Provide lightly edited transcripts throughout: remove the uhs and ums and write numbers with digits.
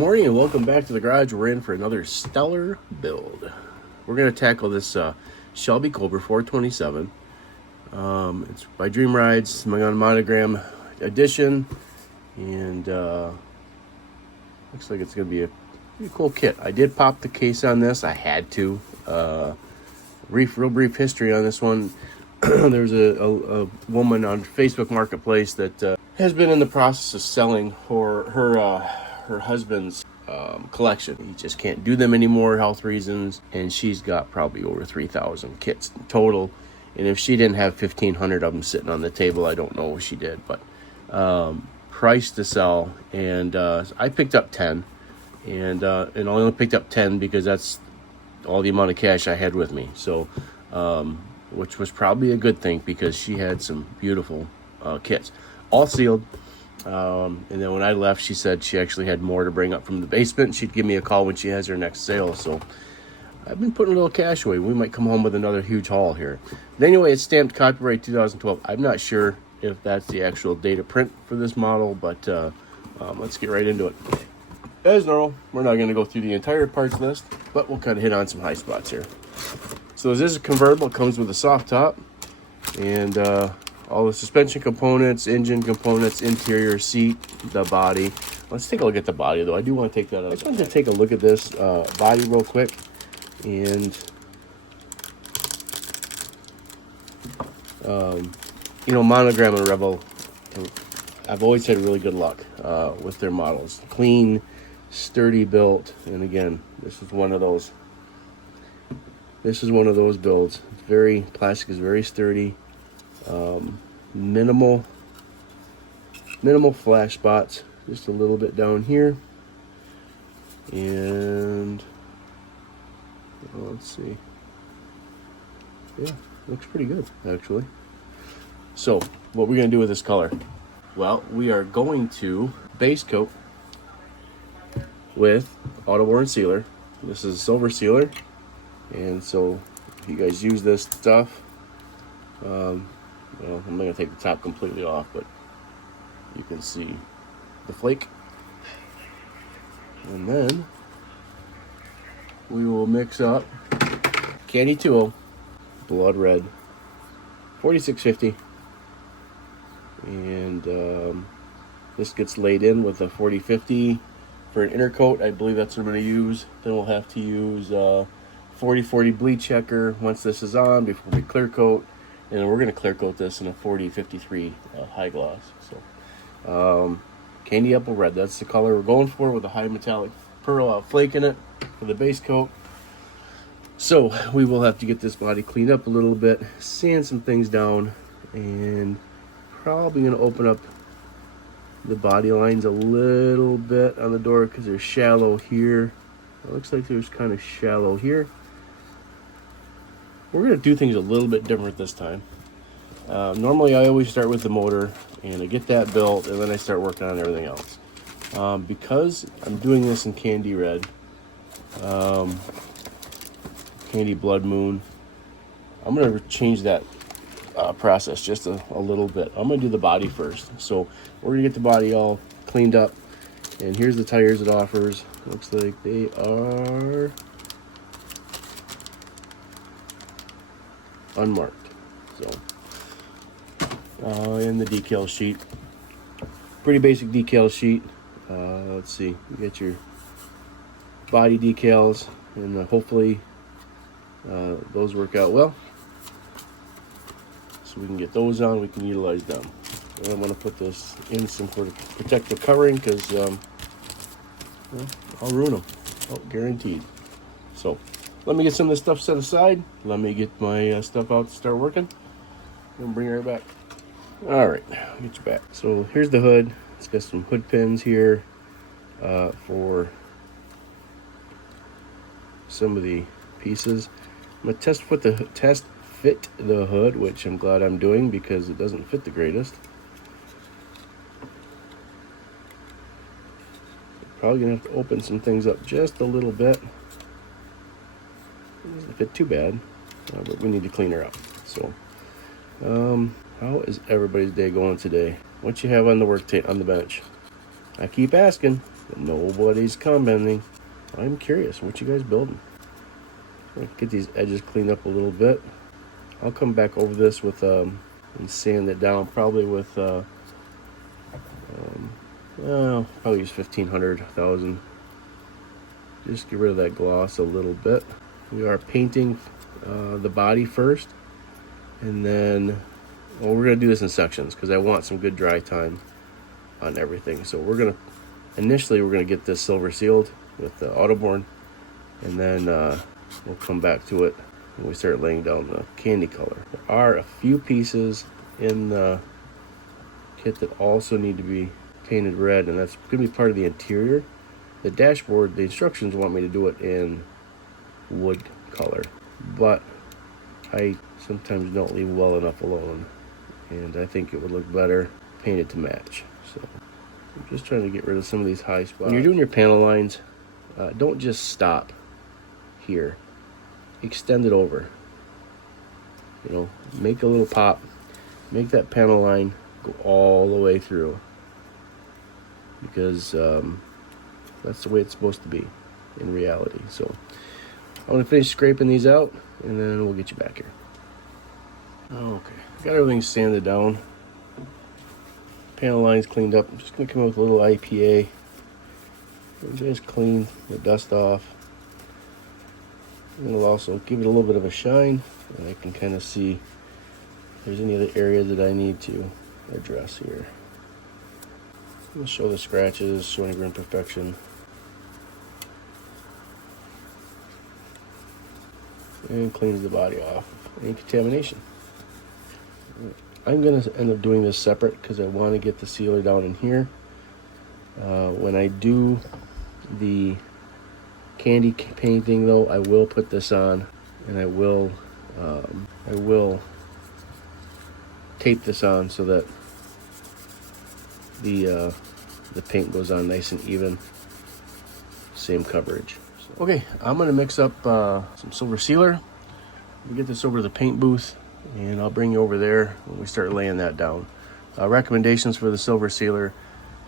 morning and welcome back to the garage. We're in for another stellar build. We're going to tackle this Shelby Cobra 427. It's by Dream Rides, Monogram edition, and looks like it's going to be a pretty cool kit. I did pop the case on this. I had to. Real brief history on this one. There's a woman on Facebook Marketplace that has been in the process of selling her husband's collection. He just can't do them anymore, health reasons, and she's got probably over 3,000 kits in total. And if she didn't have 1,500 of them sitting on the table, I don't know if she did. But price to sell, and I picked up 10, and I only picked up 10 because that's all the amount of cash I had with me. So, which was probably a good thing because she had some beautiful kits, all sealed. And then when I left, she said she actually had more to bring up from the basement. She'd give me a call when she has her next sale. So I've been putting a little cash away. We might come home with another huge haul here. But anyway, it's stamped copyright 2012. I'm not sure if that's the actual date of print for this model, but let's get right into it. As normal, we're not going to go through the entire parts list, but we'll kind of hit on some high spots here. So this is a convertible. It comes with a soft top and all the suspension components, engine components, interior, seat, the body. Let's take a look at the body, though. I do want to take that out. I just wanted to take a look at this body real quick. And, you know, Monogram and Rebel, I've always had really good luck with their models. Clean, sturdy built, and again, this is one of those. This is one of those builds. It's very, plastic is very sturdy. Minimal flash spots, just a little bit down here, and let's see. Yeah, looks pretty good actually. So what we're gonna do with this color? Well, we are going to base coat with Autoborne Sealer. This is a silver sealer, and so if you guys use this stuff, well, I'm not going to take the top completely off, but you can see the flake. And then we will mix up Candy2 Blood Red 4650. And this gets laid in with a 4050 for an inner coat. I believe that's what I'm going to use. Then we'll have to use 4040 bleach checker once this is on before we clear coat. And we're going to clear coat this in a 4053 high gloss. So, Candy Apple Red, that's the color we're going for with a high metallic pearl flake in it for the base coat. So, we will have to get this body cleaned up a little bit, sand some things down, and probably going to open up the body lines a little bit on the door because they're shallow here. It looks like there's kind of shallow here. We're going to do things a little bit different this time. Normally I always start with the motor and I get that built and then I start working on everything else. Because I'm doing this in Candy Red, Candy Blood Moon, I'm going to change that process just a little bit. I'm going to do the body first. So we're going to get the body all cleaned up, and here's the tires it offers. Looks like they are unmarked. So in the decal sheet, pretty basic decal sheet. Let's see, you get your body decals, and hopefully those work out well, so we can get those on, we can utilize them. And I'm going to put this in some sort of protective covering because well, I'll ruin them, guaranteed. So let me get some of this stuff set aside. Let me get my stuff out to start working. And bring her back. All right, get you back. So here's the hood. It's got some hood pins here for some of the pieces. I'm gonna test fit the hood, which I'm glad I'm doing because it doesn't fit the greatest. Probably gonna have to open some things up just a little bit. It doesn't fit too bad, but we need to clean her up. So, how is everybody's day going today? What you have on the on the bench? I keep asking. but nobody's commenting. I'm curious, what you guys building? Get these edges cleaned up a little bit. I'll come back over this with and sand it down, probably with probably use 1500, 1000. Just get rid of that gloss a little bit. We are painting the body first, and then we're gonna do this in sections because I want some good dry time on everything. So initially we're gonna get this silver sealed with the Autoborne, and then we'll come back to it when we start laying down the candy color. There are a few pieces in the kit that also need to be painted red, and that's gonna be part of the interior. The dashboard, the instructions want me to do it in wood color, but I sometimes don't leave well enough alone, and I think it would look better painted to match. So I'm just trying to get rid of some of these high spots. When you're doing your panel lines, don't just stop here. Extend it over. You know, make a little pop. Make that panel line go all the way through, because that's the way it's supposed to be in reality. So I'm gonna finish scraping these out, and then we'll get you back here. Okay, got everything sanded down. Panel lines cleaned up. I'm just gonna come in with a little IPA. Just clean the dust off. And it'll also give it a little bit of a shine, and I can kind of see if there's any other areas that I need to address here. We'll show the scratches, show any imperfection. And cleans the body off of any contamination. I'm going to end up doing this separate because I want to get the sealer down in here. When I do the candy painting though, I will put this on, and I will tape this on so that the paint goes on nice and even, same coverage. So, okay, I'm gonna mix up some silver sealer. We get this over to the paint booth, and I'll bring you over there when we start laying that down. Recommendations for the silver sealer: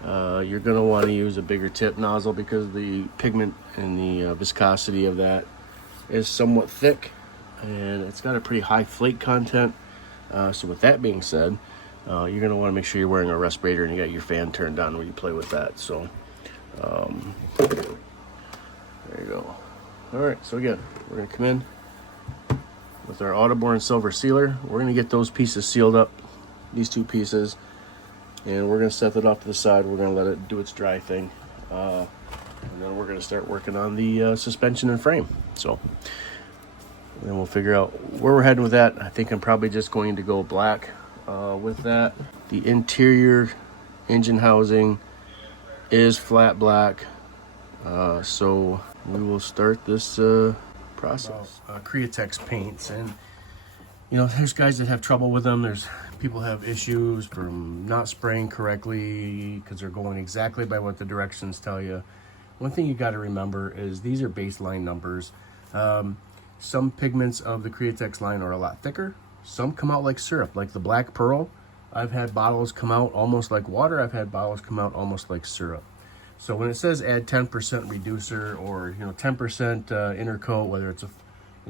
you're gonna want to use a bigger tip nozzle because the pigment and the viscosity of that is somewhat thick, and it's got a pretty high flake content. So with that being said, you're gonna want to make sure you're wearing a respirator and you got your fan turned on when you play with that. So there you go. All right, so again, we're gonna come in with our Autoborne Silver Sealer. We're gonna get those pieces sealed up, these two pieces, and we're gonna set that off to the side. We're gonna let it do its dry thing, and then we're gonna start working on the suspension and frame. So then we'll figure out where we're heading with that. I think I'm probably just going to go black with that. The interior engine housing is flat black, so we will start this process. Createx paints, and you know, there's guys that have trouble with them. There's people have issues from not spraying correctly because they're going exactly by what the directions tell you. One thing you got to remember is these are baseline numbers. Some pigments of the Createx line are a lot thicker. Some come out like syrup, like the Black Pearl. I've had bottles come out almost like water. I've had bottles come out almost like syrup. So when it says add 10% reducer, or 10% inner coat, whether it's a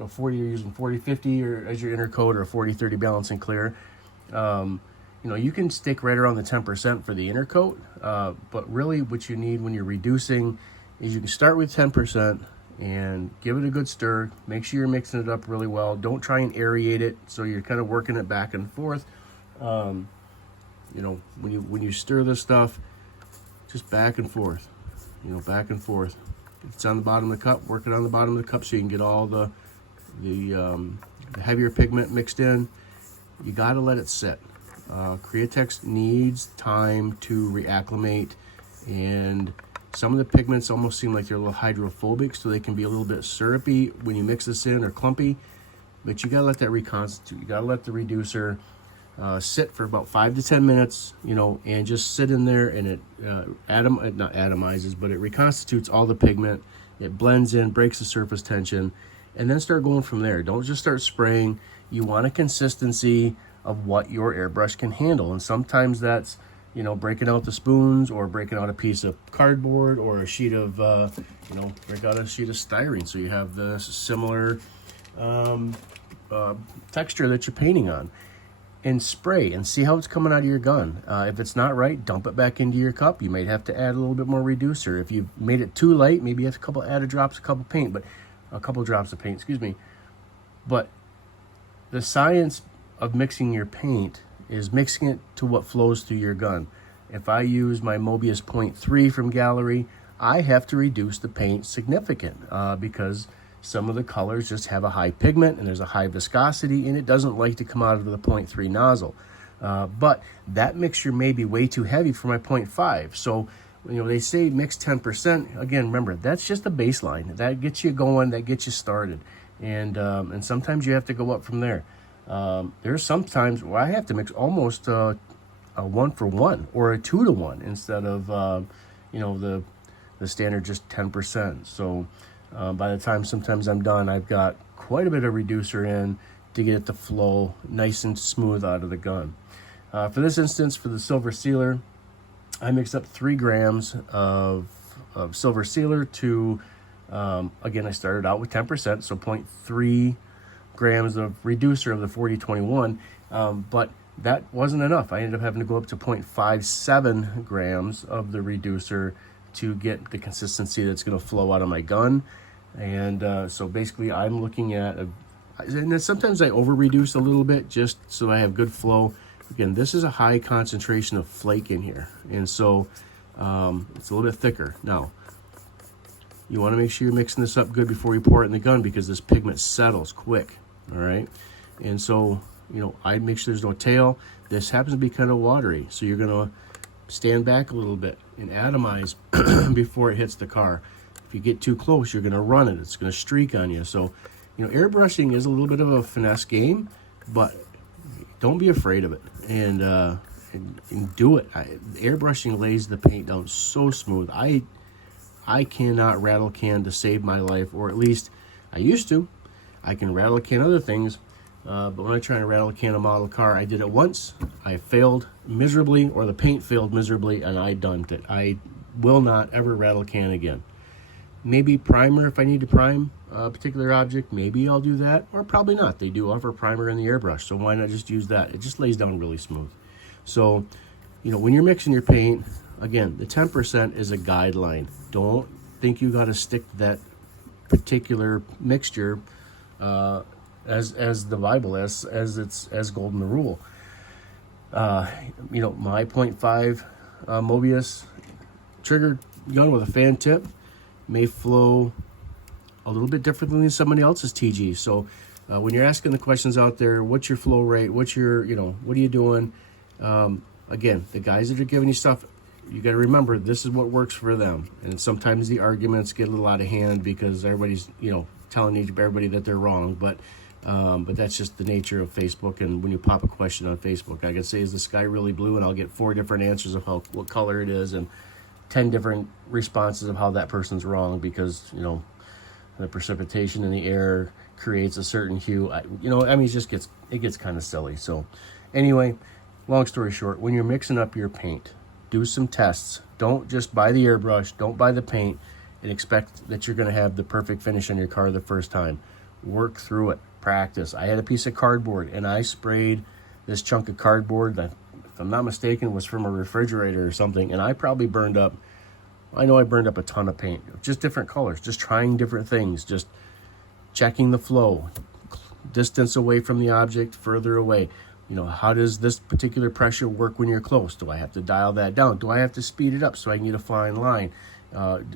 40, you're using 40-50 or as your inner coat, or 40-30 balancing clear, you can stick right around the 10% for the inner coat. But really what you need when you're reducing is you can start with 10% and give it a good stir. Make sure you're mixing it up really well. Don't try and aerate it, so you're kind of working it back and forth. When you stir this stuff, just back and forth, back and forth. If it's on the bottom of the cup, work it on the bottom of the cup so you can get all the heavier pigment mixed in. You got to let it sit. Createx needs time to reacclimate, and some of the pigments almost seem like they're a little hydrophobic, so they can be a little bit syrupy when you mix this in, or clumpy. But you gotta let that reconstitute. You gotta let the reducer sit for about 5 to 10 minutes, and just sit in there, and it not atomizes, but it reconstitutes all the pigment. It blends in, breaks the surface tension, and then start going from there. Don't just start spraying. You want a consistency of what your airbrush can handle, and sometimes that's you know, breaking out the spoons or breaking out a piece of cardboard or a sheet of, you know, break out a sheet of styrene so you have the similar texture that you're painting on. And spray and see how it's coming out of your gun. If it's not right, dump it back into your cup. You might have to add a little bit more reducer. If you made it too light, maybe you have to add a couple drops of paint, excuse me. But the science of mixing your paint is mixing it to what flows through your gun. If I use my Mobius 0.3 from Gaahleri, I have to reduce the paint significant because some of the colors just have a high pigment and there's a high viscosity and it doesn't like to come out of the 0.3 nozzle. But that mixture may be way too heavy for my 0.5. So, you know, they say mix 10%. Again, remember, that's just the baseline. That gets you going, that gets you started. And sometimes you have to go up from there. There's sometimes where I have to mix almost a 1-for-1 or a 2-to-1 instead of, you know, the standard just 10%. So, by the time sometimes I'm done, I've got quite a bit of reducer in to get it to flow nice and smooth out of the gun. For this instance, for the silver sealer, I mixed up 3 grams of silver sealer to, again, I started out with 10%, so 0.3 grams of reducer of the 4021, but that wasn't enough. I ended up having to go up to 0.57 grams of the reducer to get the consistency that's going to flow out of my gun. And so basically I'm looking at and then sometimes I over reduce a little bit just so I have good flow. Again, this is a high concentration of flake in here, and so it's a little bit thicker. Now you want to make sure you're mixing this up good before you pour it in the gun because this pigment settles quick. All right, and so, you know, I make sure there's no tail. This happens to be kind of watery, so you're gonna stand back a little bit and atomize before it hits the car. If you get too close, you're gonna run it. It's gonna streak on you. So, you know, airbrushing is a little bit of a finesse game, but don't be afraid of it and do it. Airbrushing lays the paint down so smooth. I cannot rattle can to save my life, or at least I used to. I can rattle a can other things, but when I try to rattle a can a model car, I did it once. I failed miserably, or the paint failed miserably, and I dumped it. I will not ever rattle a can again. Maybe primer if I need to prime a particular object. Maybe I'll do that, or probably not. They do offer primer in the airbrush, so why not just use that? It just lays down really smooth. So, you know, when you're mixing your paint, again, the 10% is a guideline. Don't think you got to stick to that particular mixture as the Bible as golden the rule. You know, my 0.5 Mobius trigger gun with a fan tip may flow a little bit differently than somebody else's TG. So when you're asking the questions out there, what's your flow rate? What's your, you know, what are you doing? Again, the guys that are giving you stuff, you got to remember this is what works for them. And sometimes the arguments get a little out of hand because everybody's, you know, telling everybody that they're wrong. But that's just the nature of Facebook. And when you pop a question on Facebook, I can say, is the sky really blue? And I'll get 4 different answers of what color it is, and 10 different responses of how that person's wrong because, you know, the precipitation in the air creates a certain hue. You know, I mean, it gets kind of silly. So anyway, long story short, when you're mixing up your paint, do some tests. Don't just buy the airbrush, don't buy the paint and expect that you're going to have the perfect finish on your car the first time. Work through it, practice. I had a piece of cardboard and I sprayed this chunk of cardboard that, if I'm not mistaken, was from a refrigerator or something, and I probably burned up, I know I burned up a ton of paint, just different colors, just trying different things, just checking the flow, distance away from the object, further away. You know, how does this particular pressure work when you're close? Do I have to dial that down? Do I have to speed it up so I can get a fine line?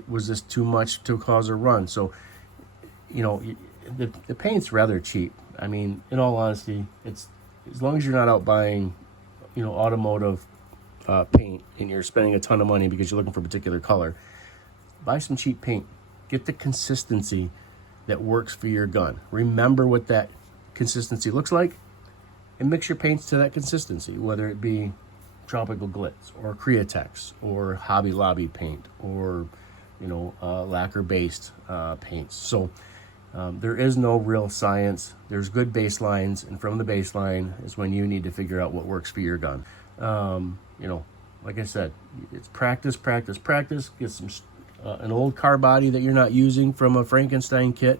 Was this too much to cause a run? So, you know, the paint's rather cheap. I mean, in all honesty, it's, as long as you're not out buying, you know, automotive paint and you're spending a ton of money because you're looking for a particular color, buy some cheap paint. Get the consistency that works for your gun. Remember what that consistency looks like and mix your paints to that consistency, whether it be Tropical Glitz or Createx or Hobby Lobby paint or, you know, lacquer-based paints. So there is no real science. There's good baselines, and from the baseline is when you need to figure out what works for your gun. You know, like I said, it's practice, practice, practice. Get some an old car body that you're not using from a Frankenstein kit,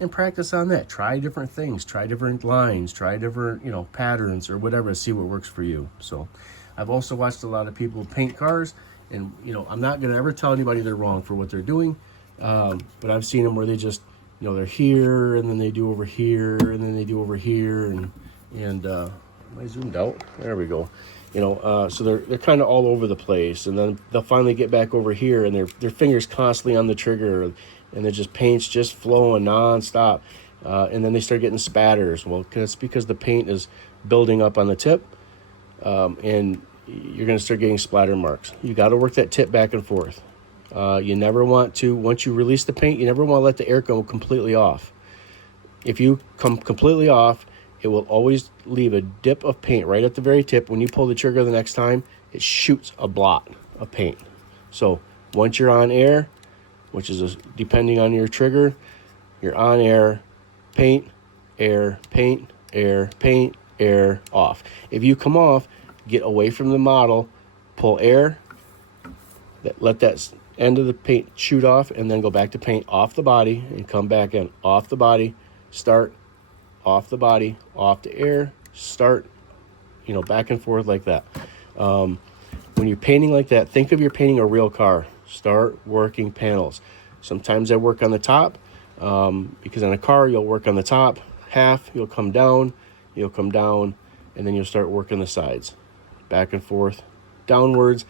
and practice on that. Try different things, try different lines, try different, you know, patterns or whatever, see what works for you. So I've also watched a lot of people paint cars, and, you know, I'm not going to ever tell anybody they're wrong for what they're doing, but I've seen them where they just, you know, they're here, and then they do over here, and then they do over here, and am I zoomed out? There we go. You know, so they're kind of all over the place, and then they'll finally get back over here, and their fingers constantly on the trigger, and they're just paint's just flowing nonstop, and then they start getting spatters. Well, it's because the paint is building up on the tip, and you're going to start getting splatter marks. You got to work that tip back and forth. You never want to, once you release the paint, you never want to let the air go completely off. If you come completely off, it will always leave a dip of paint right at the very tip. When you pull the trigger the next time, it shoots a blot of paint. So once you're on air, which is depending on your trigger, you're on air, paint, air, paint, air, paint, air, off. If you come off, get away from the model, pull air, let that end of the paint shoot off, and then go back to paint off the body and come back in. Off the body, start, off the body, off the air, start, you know, back and forth like that. When you're painting like that, think of you're painting a real car. Start working panels. Sometimes I work on the top, because on a car, you'll work on the top half, you'll come down, and then you'll start working the sides. Back and forth, downwards,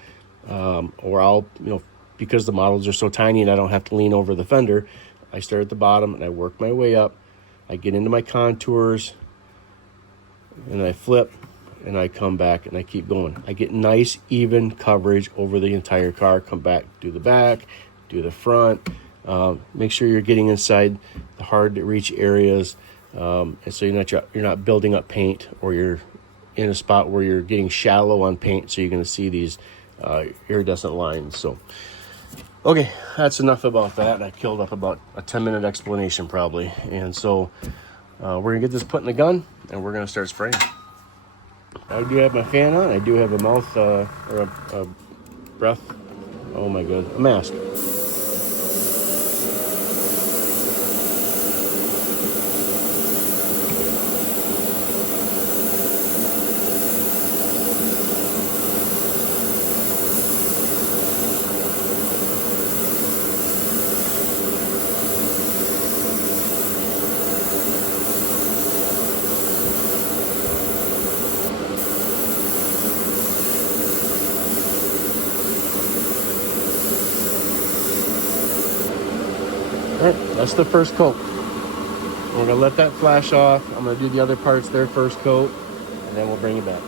or I'll, you know, because the models are so tiny and I don't have to lean over the fender, I start at the bottom and I work my way up. I get into my contours, and I flip, and I come back, and I keep going. I get nice, even coverage over the entire car. Come back, do the back, do the front. Make sure you're getting inside the hard-to-reach areas, and so you're not building up paint, or you're in a spot where you're getting shallow on paint, so you're going to see these iridescent lines. So, okay, that's enough about that. I killed up about a 10-minute explanation probably. And so we're going to get this put in the gun, and we're going to start spraying. I do have my fan on. I do have a mouth, or a breath, oh my god, a mask. All right, that's the first coat. We're gonna let that flash off. I'm gonna do the other parts their first coat, and then we'll bring it back.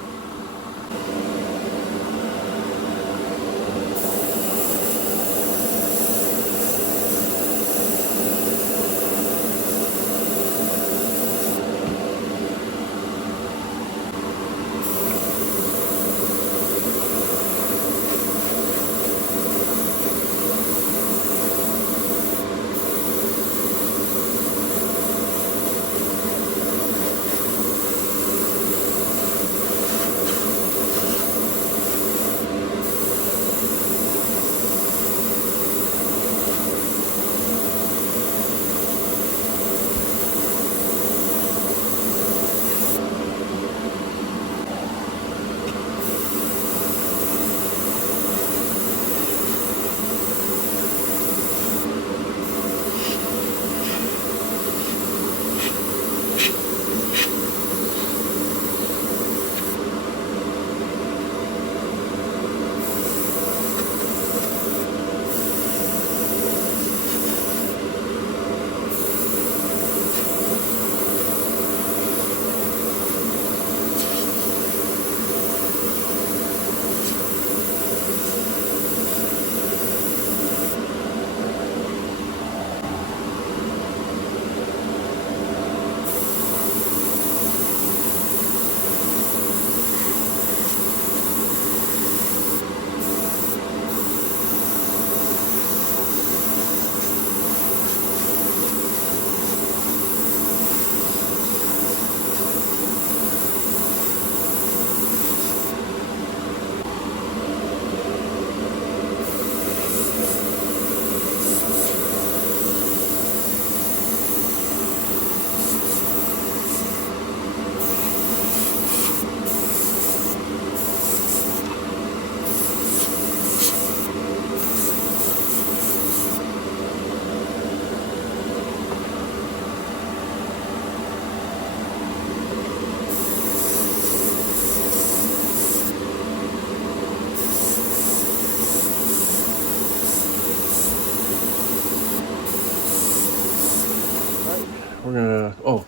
we're gonna, oh,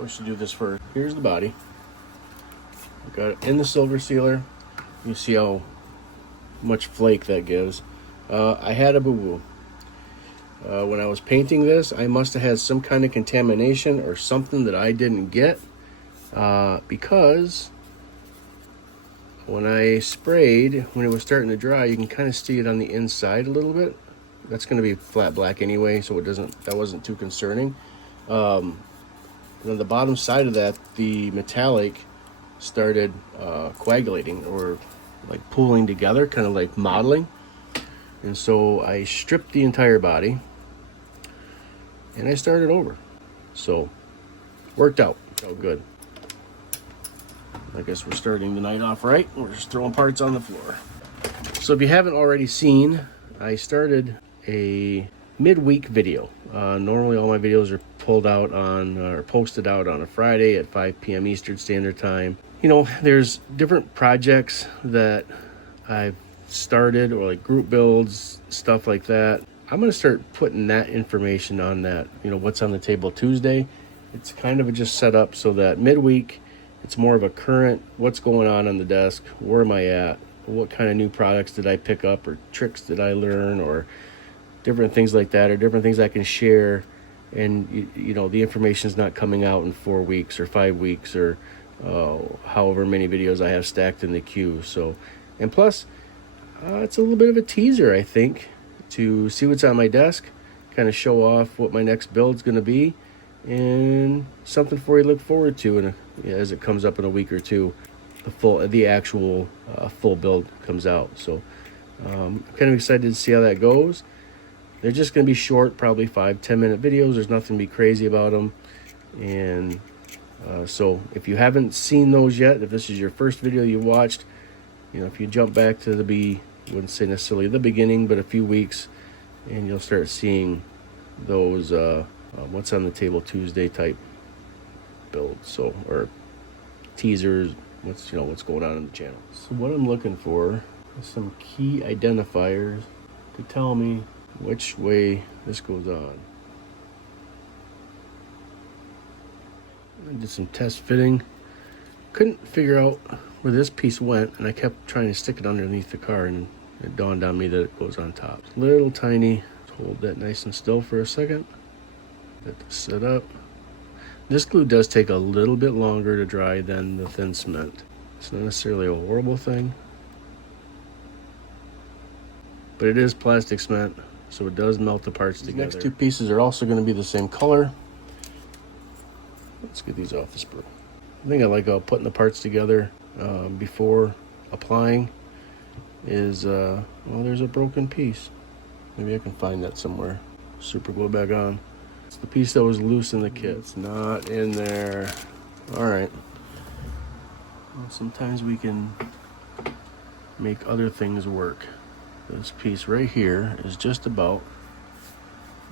I should do this first. Here's the body. I got it in the silver sealer. You see how much flake that gives. I had a boo-boo. When I was painting this, I must have had some kind of contamination or something that I didn't get, because when I sprayed, when it was starting to dry, you can kind of see it on the inside a little bit. That's going to be flat black anyway, so that wasn't too concerning. And on the bottom side of that, the metallic started coagulating, or like pooling together, kind of like modeling. And so I stripped the entire body and I started over. So worked out. Oh, good. I guess we're starting the night off right. We're just throwing parts on the floor. So if you haven't already seen, I started a midweek video. Normally all my videos are pulled out on or posted out on a Friday at 5 p.m. Eastern Standard Time. You know, there's different projects that I've started, or like group builds, stuff like that. I'm going to start putting that information on that, you know, what's on the table Tuesday. It's kind of just set up so that midweek, it's more of a current, what's going on the desk, where am I at, what kind of new products did I pick up, or tricks did I learn, or different things like that, or different things I can share. And, you know, the information is not coming out in 4 weeks or 5 weeks, or however many videos I have stacked in the queue. So, and plus, it's a little bit of a teaser, I think, to see what's on my desk, kind of show off what my next build's going to be, and something for you to look forward to as it comes up in a week or two. The actual full build comes out. So I'm kind of excited to see how that goes. They're just going to be short, probably 5-10 minute videos. There's nothing to be crazy about them. And so if you haven't seen those yet, if this is your first video you watched, you know, if you jump back to wouldn't say necessarily the beginning, but a few weeks, and you'll start seeing those what's on the table Tuesday type builds, so, or teasers, what's going on in the channel. So what I'm looking for is some key identifiers to tell me which way this goes on. I did some test fitting, couldn't figure out where this piece went, and I kept trying to stick it underneath the car, and it dawned on me that it goes on top. Little tiny. Let's hold that nice and still for a second. Let this set up. This glue does take a little bit longer to dry than the thin cement. It's not necessarily a horrible thing, but it is plastic cement, so it does melt the parts together. The next two pieces are also going to be the same color. Let's get these off the sprue. I think I like putting the parts together before applying is, well, there's a broken piece. Maybe I can find that somewhere. Super glue back on. It's the piece that was loose in the kit. It's not in there. All right. Well, sometimes we can make other things work. This piece right here is just about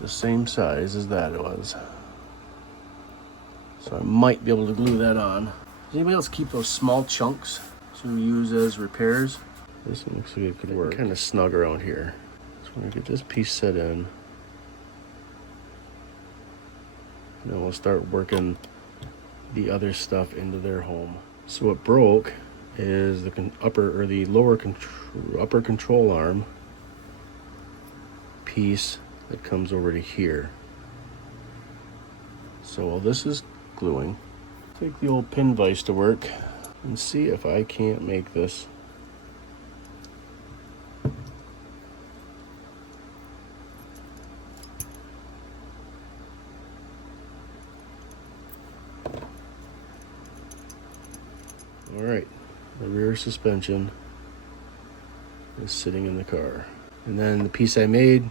the same size as that was. So I might be able to glue that on. Does anybody else keep those small chunks to use as repairs? This one looks like it could work. Kind of snug around here. So I'm gonna get this piece set in. And then we'll start working the other stuff into their home. So what broke is the upper control arm piece that comes over to here. So while this is gluing, take the old pin vise to work and see if I can't make this. All right, the rear suspension is sitting in the car. And then the piece I made,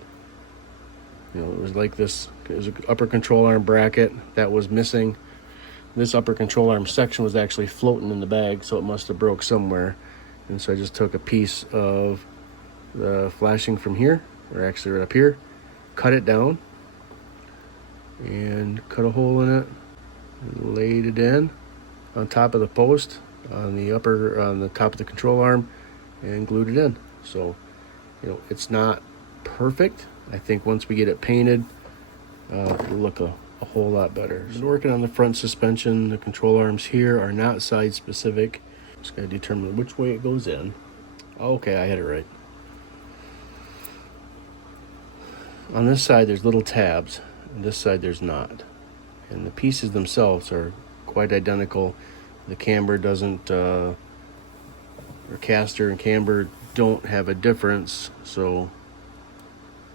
you know, it was like this. It was an upper control arm bracket that was missing. This upper control arm section was actually floating in the bag, so it must have broke somewhere. And so I just took a piece of the flashing from here, or actually right up here, cut it down, and cut a hole in it, and laid it in on top of the post on the top of the control arm, and glued it in. So, you know, it's not perfect. I think once we get it painted, it'll look a a whole lot better. So working on the front suspension. The control arms here are not side specific. Just gotta determine which way it goes in. Okay, I had it right. On this side there's little tabs, on this side there's not. And the pieces themselves are quite identical. The camber doesn't, or caster and camber don't have a difference, so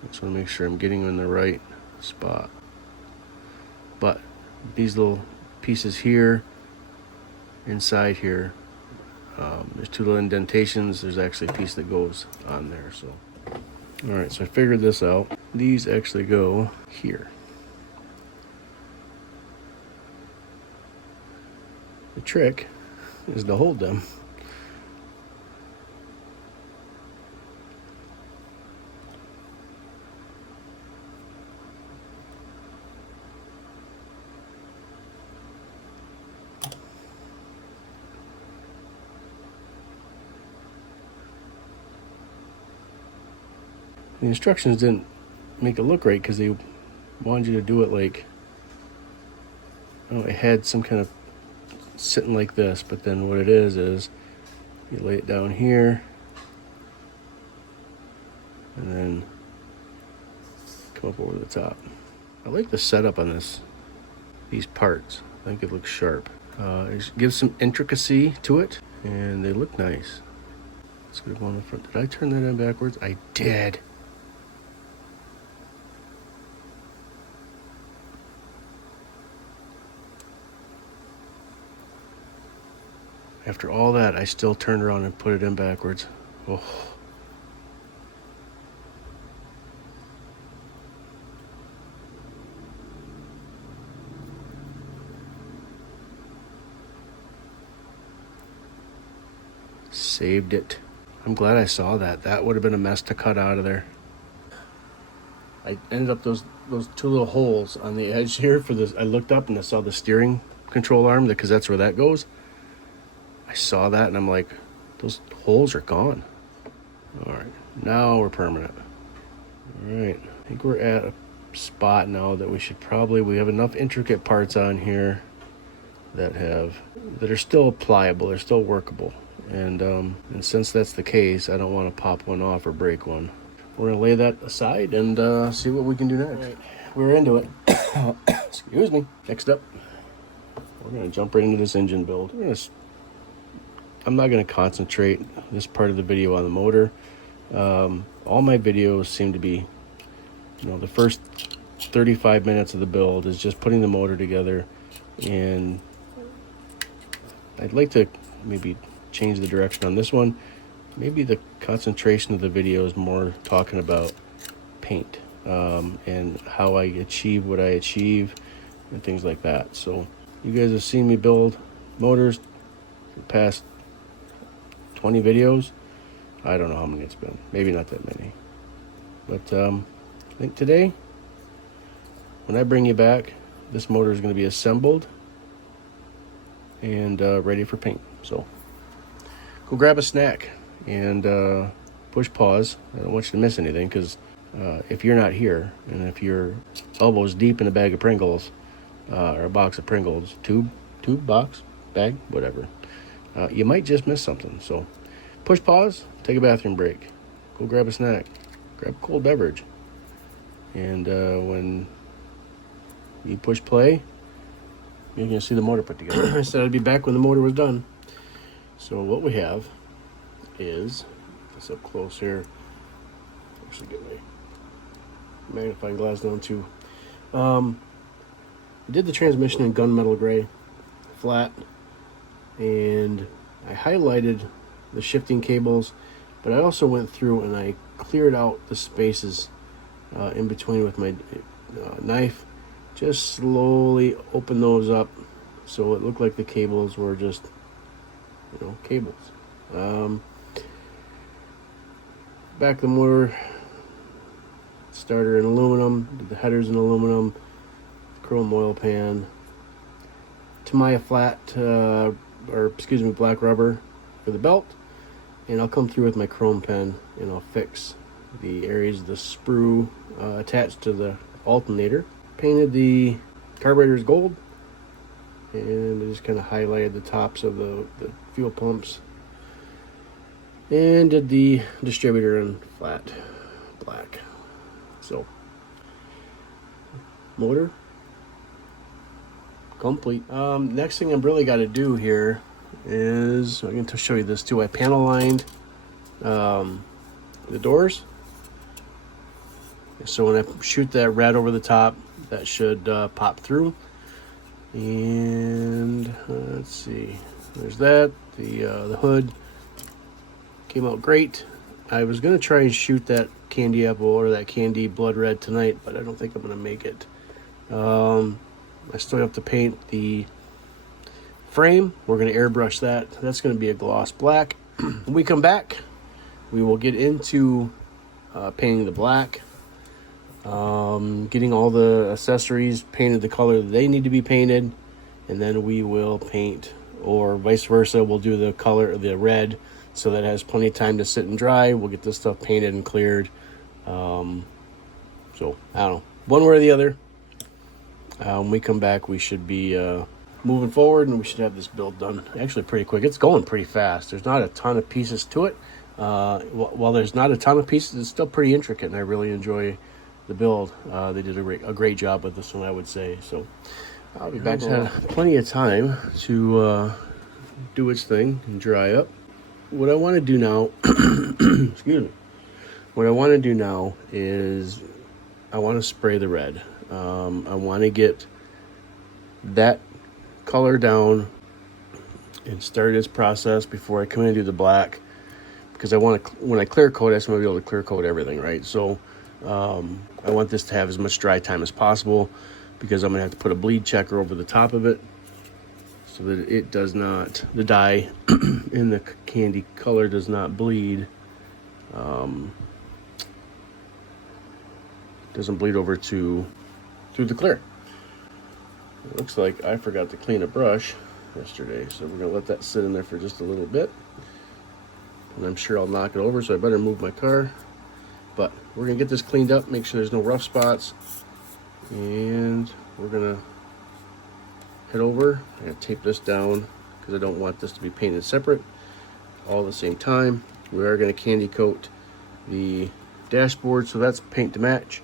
I just want to make sure I'm getting them in the right spot. But these little pieces here, inside here, there's two little indentations. There's actually a piece that goes on there. So, all right, so I figured this out. These actually go here. The trick is to hold them. The instructions didn't make it look right because they wanted you to do it like, oh, it had some kind of sitting like this, but then what it is you lay it down here and then come up over the top. I like the setup on these parts. I think it looks sharp. It gives some intricacy to it and they look nice. It's gonna go on the front. Did I turn that in backwards? I did. After all that, I still turned around and put it in backwards. Oh. Saved it. I'm glad I saw that. That would have been a mess to cut out of there. I ended up those two little holes on the edge here for this. I looked up and I saw the steering control arm because that's where that goes. I saw that and I'm like, those holes are gone. All right, now we're permanent. All right, I think we're at a spot now that we have enough intricate parts on here that are still pliable, they're still workable. And since that's the case, I don't want to pop one off or break one. We're gonna lay that aside and see what we can do next. Right. We're into it. Excuse me. Next up, we're gonna jump right into this engine build. I'm not going to concentrate this part of the video on the motor. All my videos seem to be, the first 35 minutes of the build is just putting the motor together, and I'd like to maybe change the direction on this one. Maybe the concentration of the video is more talking about paint and how I achieve what I achieve and things like that. So you guys have seen me build motors for the past 20 videos. I don't know how many it's been. Maybe not that many. But I think today, when I bring you back, this motor is going to be assembled and ready for paint. So go grab a snack and push pause. I don't want you to miss anything because if you're not here and if you're elbows deep in a bag of Pringles or a box of Pringles, tube, box, bag, whatever, you might just miss something. So push pause, take a bathroom break, go grab a snack, grab a cold beverage, and when you push play, you're going to see the motor put together. I said I'd be back when the motor was done. So what we have is, this up close here, actually get my magnifying glass down too. Did the transmission in gunmetal gray, flat, and I highlighted the shifting cables, but I also went through and I cleared out the spaces in between with my knife. Just slowly open those up so it looked like the cables were just, cables. Back of the motor, starter in aluminum, did the headers in aluminum, chrome oil pan, Tamiya flat, black rubber for the belt, and I'll come through with my chrome pen and I'll fix the areas of the sprue attached to the alternator. Painted the carburetor is gold, and I just kind of highlighted the tops of the fuel pumps, and did the distributor in flat black. So motor complete. Next thing I've really got to do here is, I'm going to show you this too. I panel lined the doors, so when I shoot that red over the top, that should pop through. And let's see, there's that. The hood came out great. I was going to try and shoot that candy apple or that Candy Blood Red tonight, but I don't think I'm going to make it. I still have to paint the frame. We're going to airbrush that. That's going to be a gloss black. When we come back, we will get into painting the black, getting all the accessories painted the color that they need to be painted, and then we will paint, or vice versa, we'll do the color, the red, so that it has plenty of time to sit and dry. We'll get this stuff painted and cleared. So I don't know, one way or the other. When we come back, we should be moving forward, and we should have this build done actually pretty quick. It's going pretty fast. There's not a ton of pieces to it. While there's not a ton of pieces, it's still pretty intricate, and I really enjoy the build. They did a great job with this one, I would say. So I'll be back. Had plenty of time to do its thing and dry up. What I want to do now, excuse me. What I want to do now is I want to spray the red. I want to get that color down and start this process before I come in and do the black, because I want to, when I clear coat, I just want to be able to clear coat everything, right? So I want this to have as much dry time as possible, because I'm going to have to put a bleed checker over the top of it so that it does not, the dye in the candy color does not bleed. Doesn't bleed over through the clear. It looks like I forgot to clean a brush yesterday, so we're going to let that sit in there for just a little bit, and I'm sure I'll knock it over, so I better move my car. But we're going to get this cleaned up, make sure there's no rough spots, and we're going to head over and tape this down, because I don't want this to be painted separate all at the same time. We are going to candy coat the dashboard, so that's paint to match,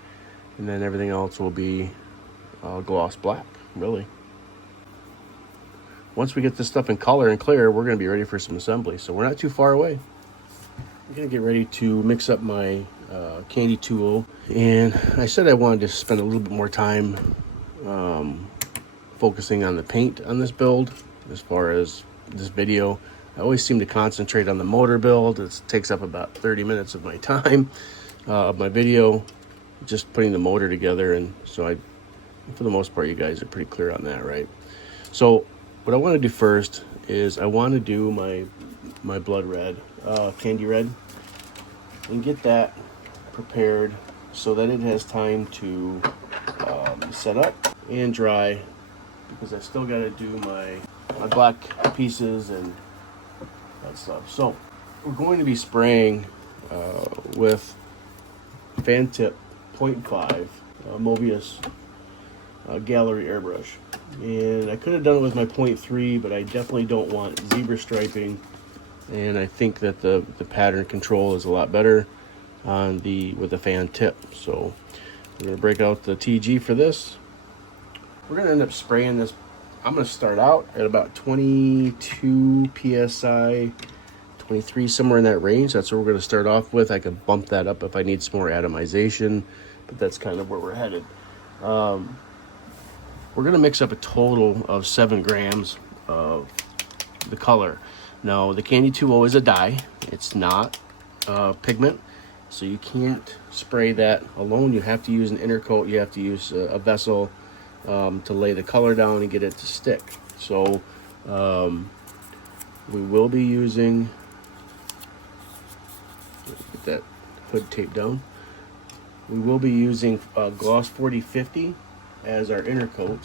and then everything else will be gloss black, really. Once we get this stuff in color and clear, we're going to be ready for some assembly, so we're not too far away. I'm going to get ready to mix up my candy tool, and I said I wanted to spend a little bit more time focusing on the paint on this build. As far as this video, I always seem to concentrate on the motor build. It takes up about 30 minutes of my time of my video, just putting the motor together, and so for the most part, you guys are pretty clear on that, right? So what I want to do first is I want to do my blood red, candy red, and get that prepared so that it has time to set up and dry, because I still got to do my black pieces and that stuff. So we're going to be spraying with fan tip 0.5 Mobius Gaahleri airbrush, and I could have done it with my 0.3, but I definitely don't want zebra striping, and I think that the pattern control is a lot better on with the fan tip. So I'm going to break out the TG for this. We're going to end up spraying this. I'm going to start out at about 22 psi, 23, somewhere in that range. That's what we're going to start off with. I could bump that up if I need some more atomization, but that's kind of where we're headed. We're going to mix up a total of 7 grams of the color. Now, the Candy2 is a dye. It's not pigment, so you can't spray that alone. You have to use an inner coat. You have to use a vessel to lay the color down and get it to stick. So we will be using, get that hood tape down. We will be using Gloss 4050 as our inner coat,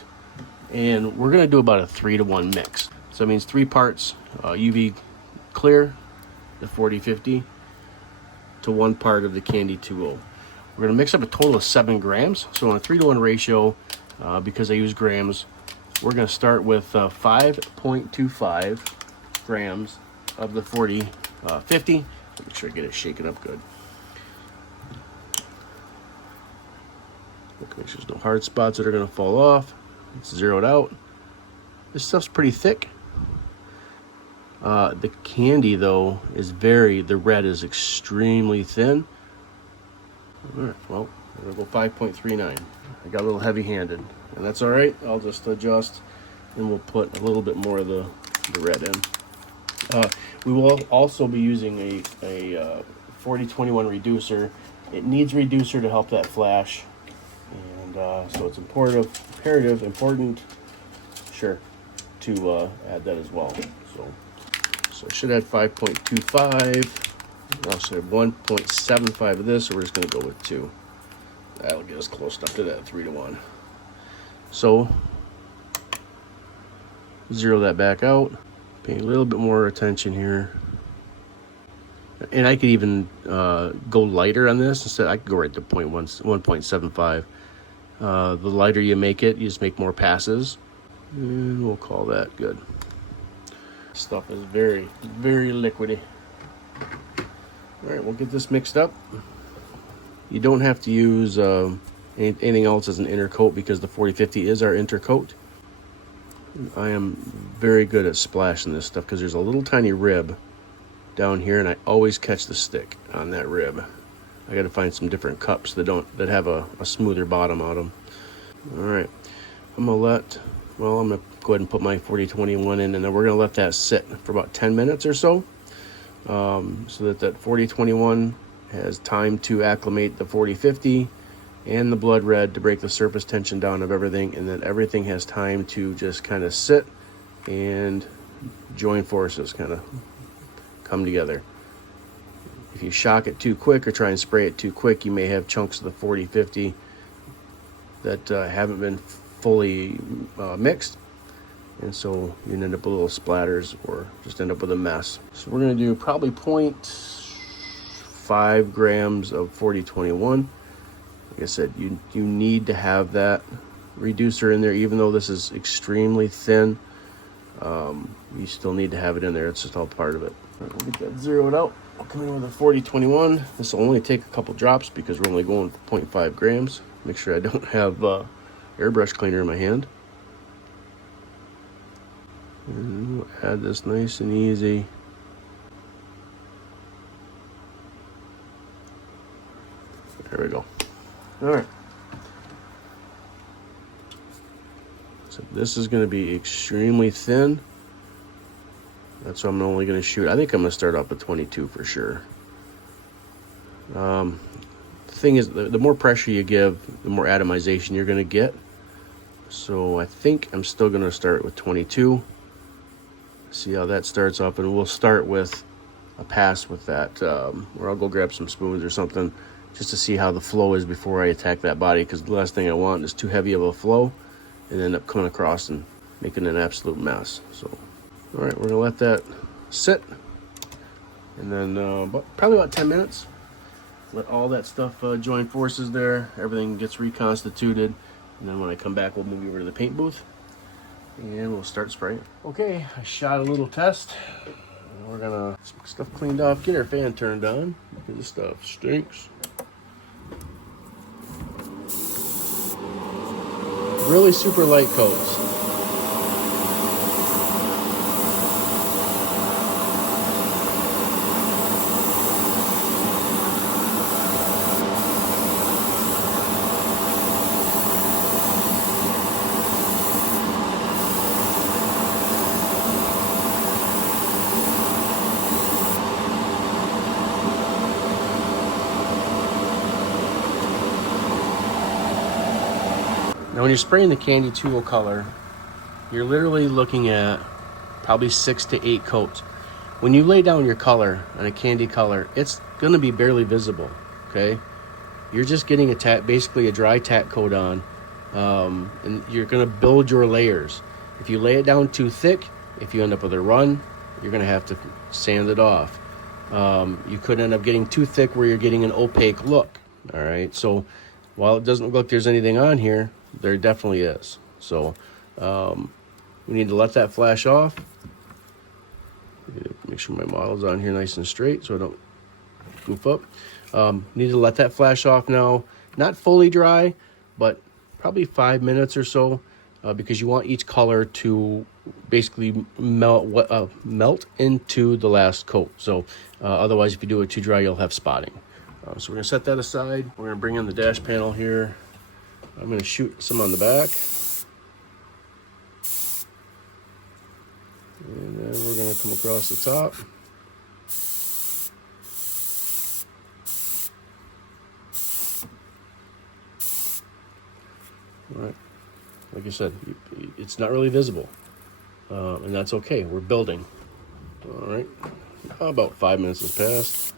and we're going to do about a 3-to-1 mix. So that means 3 parts UV clear, the 4050, to 1 part of the Candy2. We're going to mix up a total of 7 grams. So on a 3-to-1 ratio, because I use grams. We're going to start with 5.25 grams of the 40/50. Make sure I get it shaken up good. Make sure there's no hard spots that are going to fall off. It's zeroed out. This stuff's pretty thick. The candy, though, is the red is extremely thin. All right, well, I'm going to go 5.39. I got a little heavy-handed, and that's all right. I'll just adjust, and we'll put a little bit more of the red in. We will also be using a 4021 reducer. It needs reducer to help that flash, and so it's important, sure, to add that as well. So I should add 5.25. I also have 1.75 of this, so we're just going to go with 2. That'll get us close enough to that 3-to-1. So zero that back out. Pay a little bit more attention here. And I could even go lighter on this. Instead, I could go right to 1.75. The lighter you make it, you just make more passes. And we'll call that good. Stuff is very, very liquidy. All right, we'll get this mixed up. You don't have to use anything else as an inner coat because the 40/50 is our intercoat. I am very good at splashing this stuff because there's a little tiny rib down here, and I always catch the stick on that rib. I got to find some different cups that have a smoother bottom on them. All right, I'm gonna go ahead and put my 4021 in, and then we're gonna let that sit for about 10 minutes or so, so that 4021 has time to acclimate the 40/50 and the blood red to break the surface tension down of everything, and then everything has time to just kind of sit and join forces, kind of come together. If you shock it too quick or try and spray it too quick, you may have chunks of the 40/50 that haven't been fully mixed, and so you can end up with little splatters or just end up with a mess. So we're going to do probably 0.5 grams of 4021. Like I said, you need to have that reducer in there. Even though this is extremely thin, you still need to have it in there. It's just all part of it. All right, we'll get that zeroed out. I'll come in with a 4021. This will only take a couple drops because we're only going 0.5 grams. Make sure I don't have airbrush cleaner in my hand. And we'll add this nice and easy. There we go. All right. So this is going to be extremely thin. That's what I'm only going to shoot. I think I'm going to start off with 22 for sure. The thing is, the more pressure you give, the more atomization you're going to get. So I think I'm still going to start with 22. See how that starts off, and we'll start with a pass with that, or I'll go grab some spoons or something just to see how the flow is before I attack that body, because the last thing I want is too heavy of a flow and end up coming across and making an absolute mess. So, all right, we're gonna let that sit, and then probably about 10 minutes. Let all that stuff join forces there. Everything gets reconstituted, and then when I come back, we'll move over to the paint booth and we'll start spraying. Okay, I shot a little test. We're gonna get some stuff cleaned off, get our fan turned on because this stuff stinks. Really super light coats. Now when you're spraying the Candy2 color, you're literally looking at probably 6 to 8 coats. When you lay down your color on a candy color, it's going to be barely visible, okay? You're just getting basically a dry tack coat on, and you're going to build your layers. If you lay it down too thick, if you end up with a run, you're going to have to sand it off. You could end up getting too thick where you're getting an opaque look, all right? So while it doesn't look like there's anything on here, there definitely is. So we need to let that flash off. Make sure my model's on here nice and straight so I don't goof up. Need to let that flash off now. Not fully dry, but probably 5 minutes or so, because you want each color to basically melt into the last coat. So otherwise, if you do it too dry, you'll have spotting. So we're gonna set that aside. We're gonna bring in the dash panel here. I'm gonna shoot some on the back. And then we're gonna come across the top. All right, like I said, it's not really visible, and that's okay. We're building. All right, about 5 minutes has passed.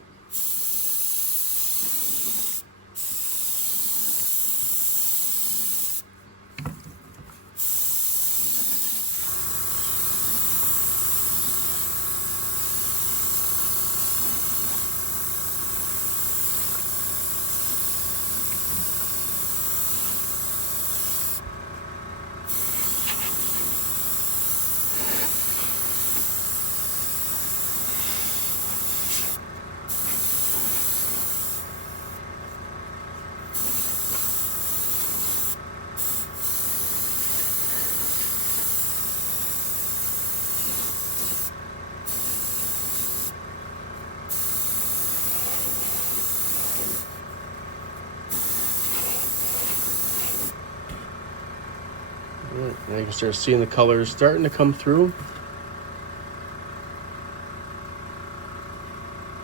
All right, now you can start seeing the colors starting to come through.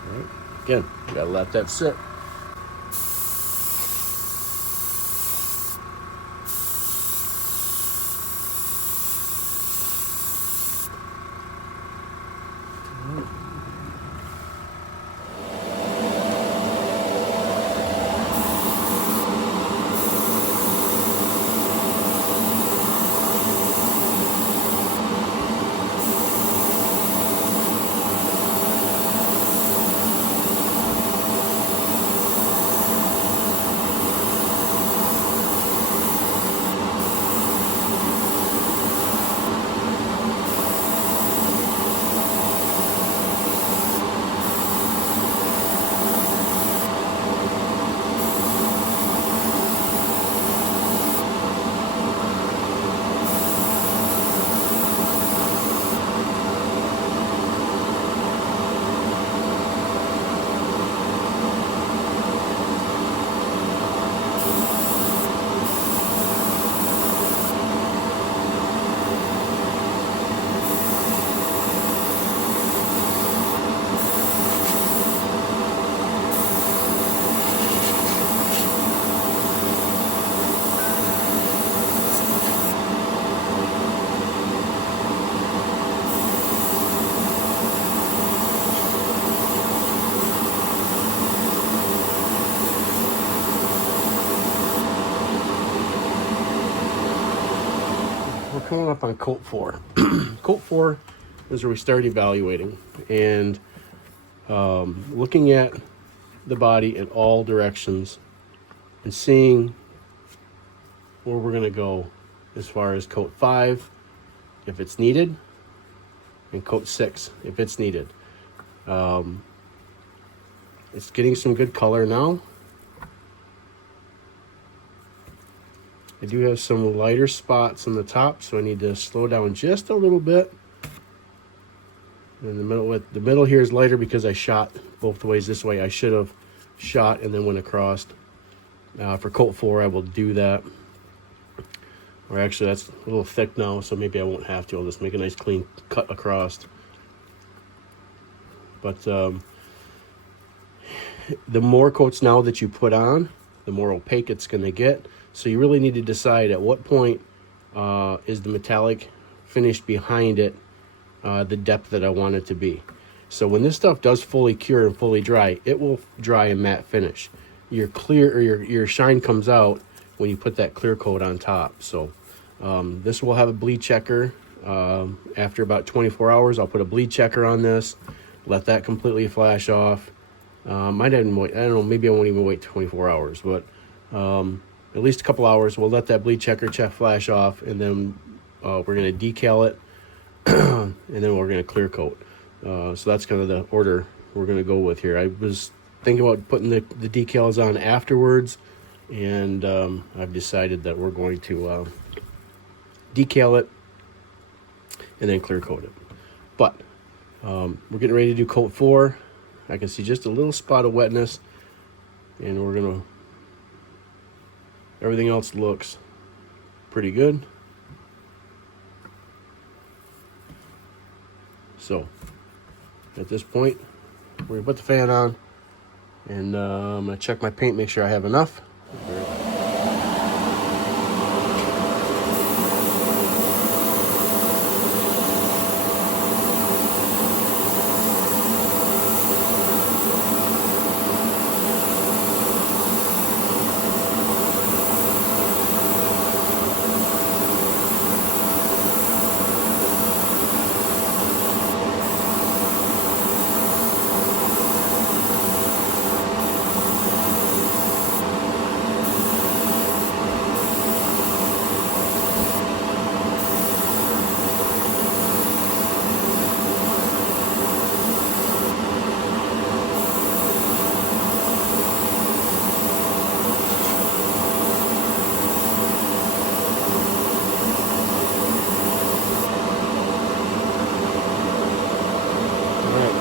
All right. Again, you gotta let that sit. Coming up on coat 4. Coat 4 is where we start evaluating and looking at the body in all directions and seeing where we're going to go as far as coat 5 if it's needed and coat 6 if it's needed. It's getting some good color now. I do have some lighter spots on the top, so I need to slow down just a little bit. In the middle here is lighter because I shot both ways this way. I should have shot and then went across. For coat 4, I will do that. Or actually, that's a little thick now, so maybe I won't have to. I'll just make a nice clean cut across. But the more coats now that you put on, the more opaque it's going to get. So you really need to decide at what point is the metallic finish behind it the depth that I want it to be. So when this stuff does fully cure and fully dry, it will dry a matte finish. Your clear or your shine comes out when you put that clear coat on top. So this will have a bleed checker. After about 24 hours, I'll put a bleed checker on this, let that completely flash off. Might even wait, I don't know, maybe I won't even wait 24 hours, but at least a couple hours. We'll let that bleed checker flash off, and then we're going to decal it, and then we're going to clear coat. So that's kind of the order we're going to go with here. I was thinking about putting the decals on afterwards, and I've decided that we're going to decal it and then clear coat it. But we're getting ready to do coat 4. I can see just a little spot of wetness, and we're gonna, everything else looks pretty good. So at this point, we're gonna put the fan on, and I'm gonna check my paint, make sure I have enough.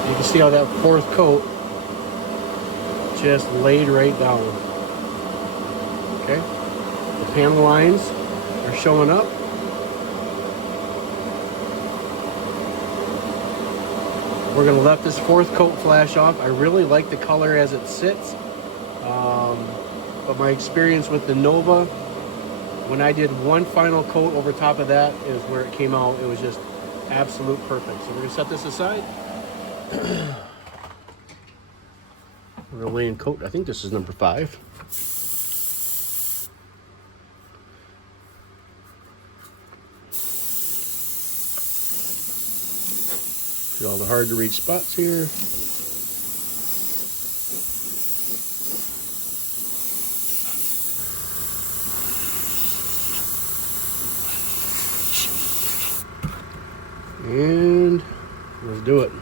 You can see how that 4th coat just laid right down. Okay, the panel lines are showing up. We're going to let this 4th coat flash off. I really like the color as it sits, but my experience with the Nova, when I did one final coat over top of that, is where it came out. It was just absolute perfect. So we're going to set this aside. We're going to lay in coat. I think this is number 5. See all the hard to reach spots here. And let's do it.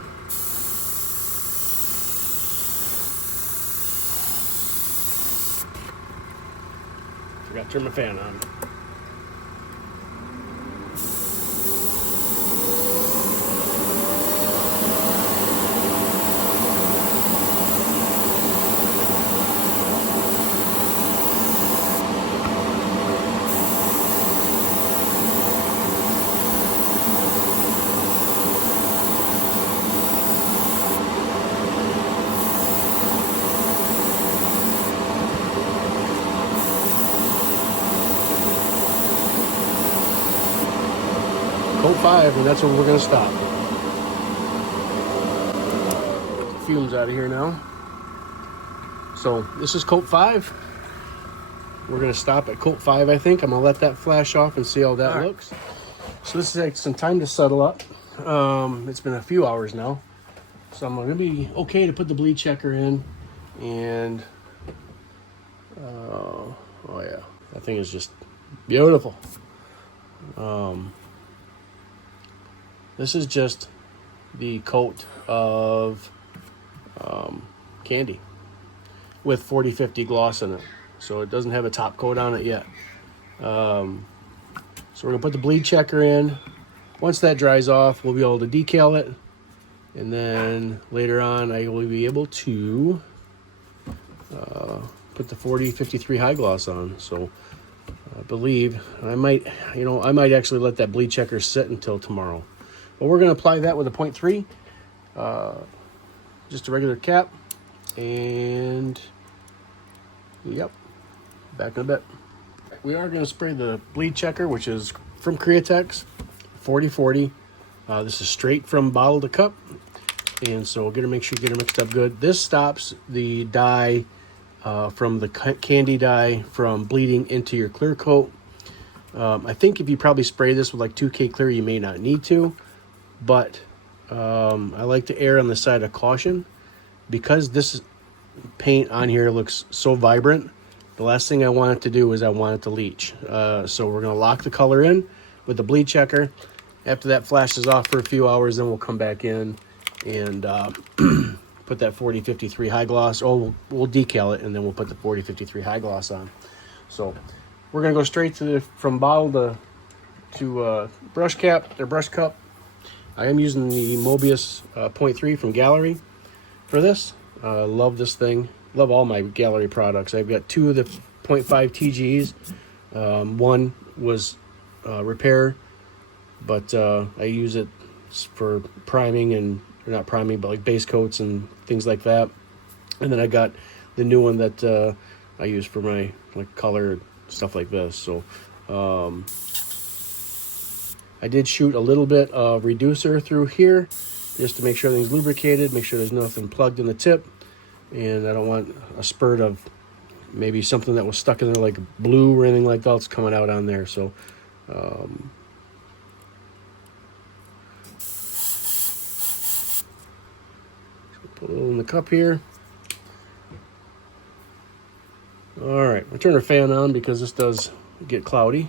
Forgot to turn my fan on. Coat 5, and that's where we're going to stop. Get the fumes out of here now. So this is coat 5. We're going to stop at coat 5, I think. I'm going to let that flash off and see how that looks. So this takes some time to settle up. It's been a few hours now. So I'm going to be okay to put the bleed checker in. And, oh yeah, that thing is just beautiful. This is just the coat of Candy with 40/50 gloss in it. So it doesn't have a top coat on it yet. So we're going to put the bleed checker in. Once that dries off, we'll be able to decal it. And then later on, I will be able to put the 40/53 high gloss on. So I believe I might actually let that bleed checker sit until tomorrow. But we're going to apply that with a 0.3, just a regular cap, and yep, back in a bit. We are going to spray the bleed checker, which is from Createx, 40/40. This is straight from bottle to cup, and so make sure you get it mixed up good. This stops the dye from the candy dye from bleeding into your clear coat. I think if you probably spray this with like 2K clear, you may not need to. But I like to err on the side of caution, because this paint on here looks so vibrant. the last thing I want it to do is I want it to leach. So we're going to lock the color in with the bleed checker. After that flashes off for a few hours, then we'll come back in and put that 4053 high gloss. Oh, we'll decal it, and then we'll put the 4053 high gloss on. So we're going to go straight to from bottle to brush cap, or brush cup. I am using the Mobius 0.3 from Gaahleri for this. Love this thing. Love all my Gaahleri products. I've got 2 of the 0.5 TGs. One was repair, but I use it for priming and, or not priming, but like base coats and things like that. And then I got the new one that I use for my like color stuff like this. So I did shoot a little bit of reducer through here just to make sure everything's lubricated, make sure there's nothing plugged in the tip, and I don't want a spurt of maybe something that was stuck in there like blue or anything like that's coming out on there. So put a little in the cup here. All right, I turn the fan on because this does get cloudy.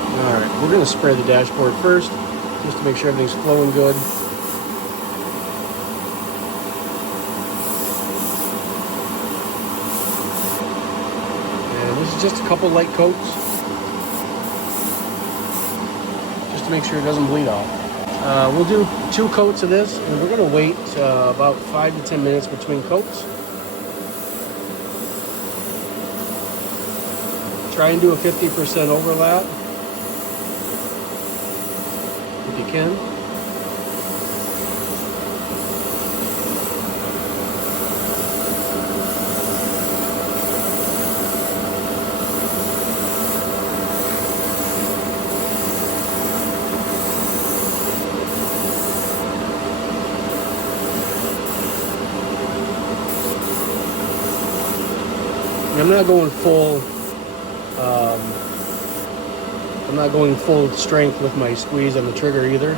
All right, we're going to spray the dashboard first just to make sure everything's flowing good. And this is just a couple light coats just to make sure it doesn't bleed off. We'll do 2 coats of this, and we're going to wait about 5 to 10 minutes between coats. Try and do a 50% overlap if you can. I'm not going full. I'm not going full strength with my squeeze on the trigger either.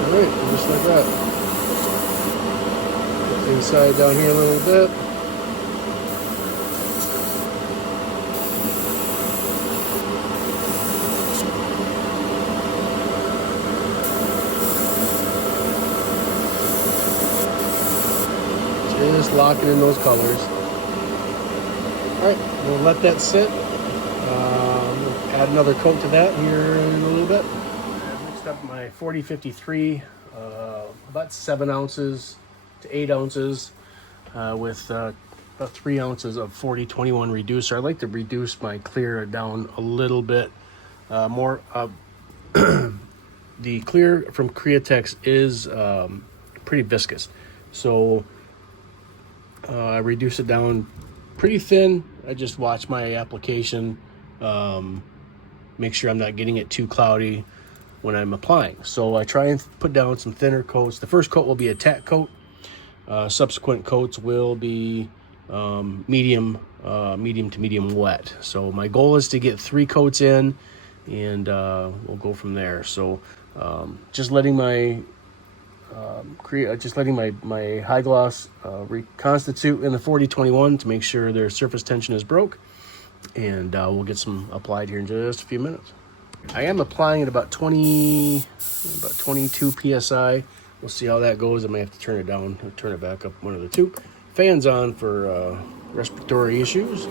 All right, just like that. Put the inside down here a little bit. Just locking in those colors. All right, we'll let that sit. We'll add another coat to that here in a little bit. I mixed up my 4053, about 7 ounces to 8 ounces with about 3 ounces of 4021 reducer. I like to reduce my clear down a little bit more. The clear from Createx is pretty viscous, so I reduce it down pretty thin. I just watch my application, make sure I'm not getting it too cloudy when I'm applying. So I try and put down some thinner coats. The first coat will be a tack coat. Subsequent coats will be medium to medium wet. So my goal is to get 3 coats in, and we'll go from there. So just letting my my high gloss reconstitute in the 4021 to make sure their surface tension is broke, and we'll get some applied here in just a few minutes. I am applying at about 22 psi. We'll see how that goes. I may have to turn it down or turn it back up, one of the two. Fans on for respiratory issues.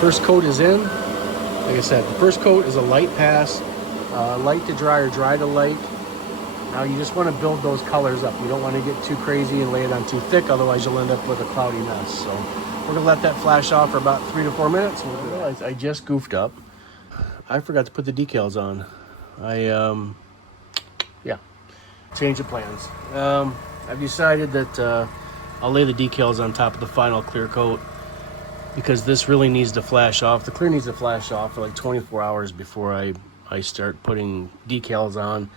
First coat is in. Like I said, the first coat is a light pass, light to dry or dry to light. Now you just want to build those colors up. You don't want to get too crazy and lay it on too thick, otherwise you'll end up with a cloudy mess. So we're gonna let that flash off for about 3 to 4 minutes. I realized I just goofed up. I forgot to put the decals on. Yeah, change of plans. I've decided that I'll lay the decals on top of the final clear coat because this really needs to flash off. The clear needs to flash off for like 24 hours before I start putting decals on.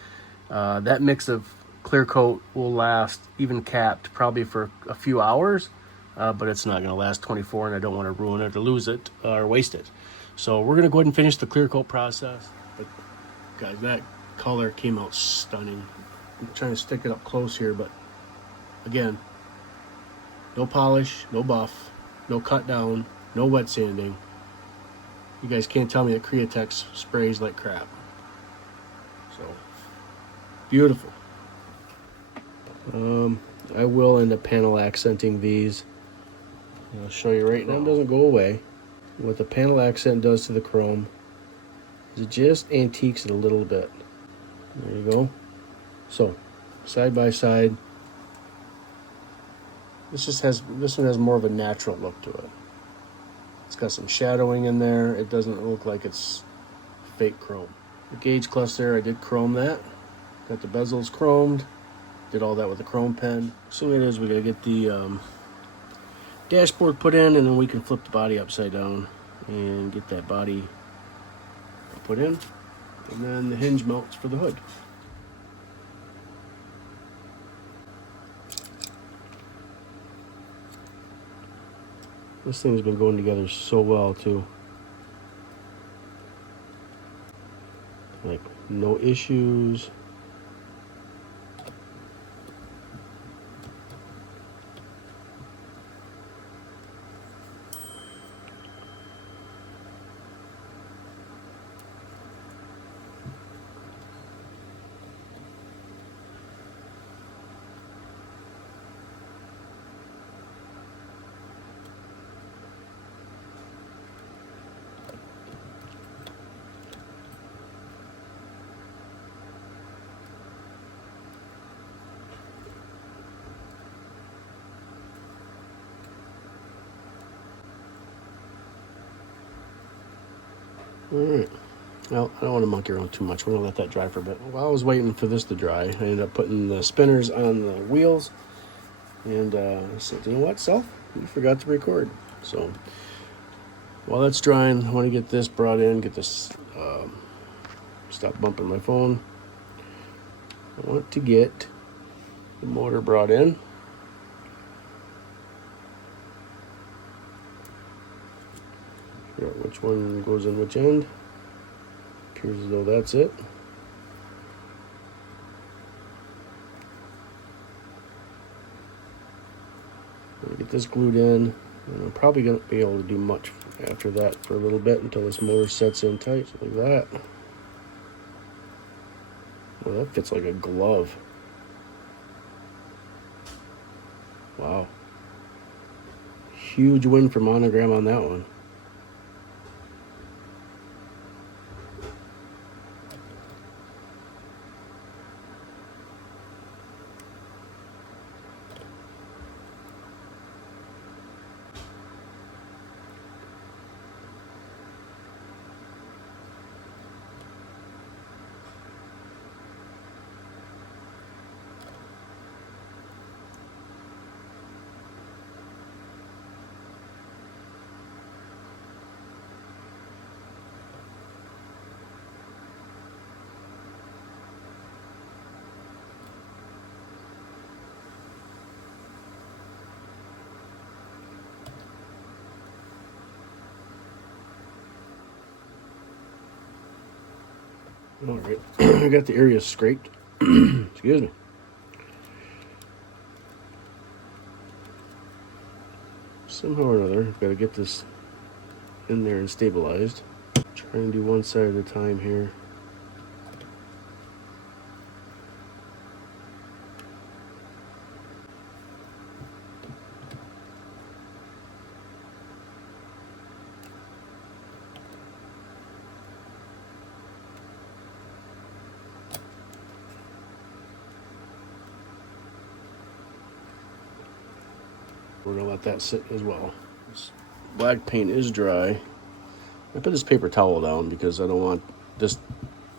That mix of clear coat will last, even capped, probably for a few hours, but it's not going to last 24, and I don't want to ruin it or lose it or waste it. So we're going to go ahead and finish the clear coat process. But guys, that color came out stunning. I'm trying to stick it up close here, but again, no polish, no buff, no cut down, no wet sanding. You guys can't tell me that Createx sprays like crap. So beautiful. I will end up panel accenting these. I'll show you right now. It doesn't go away. What the panel accent does to the chrome is it just antiques it a little bit. There you go. So side by side, this one has more of a natural look to it. It's got some shadowing in there. It doesn't look like it's fake chrome. The gauge cluster, I did chrome that. Got the bezels chromed. Did all that with a chrome pen. So it is, we gotta get the dashboard put in, and then we can flip the body upside down and get that body put in. And then the hinge mounts for the hood. This thing's been going together so well too. Like, no issues. Alright, well, I don't want to monkey around too much. We're going to let that dry for a bit. While I was waiting for this to dry, I ended up putting the spinners on the wheels. And I said, you know what, self? You forgot to record. So while that's drying, I want to get this brought in, get this, stop bumping my phone. I want to get the motor brought in. Figure out which one goes in which end. Appears as though that's it. I'm gonna get this glued in, and I'm probably gonna be able to do much after that for a little bit until this motor sets in tight, like that. Well, that fits like a glove. Wow. Huge win for Monogram on that one. All right, I got the area scraped. Excuse me. Somehow or another, I've got to get this in there and stabilized. Try and do one side at a time here. we're gonna let that sit as well. This black paint is dry. I put this paper towel down because I don't want this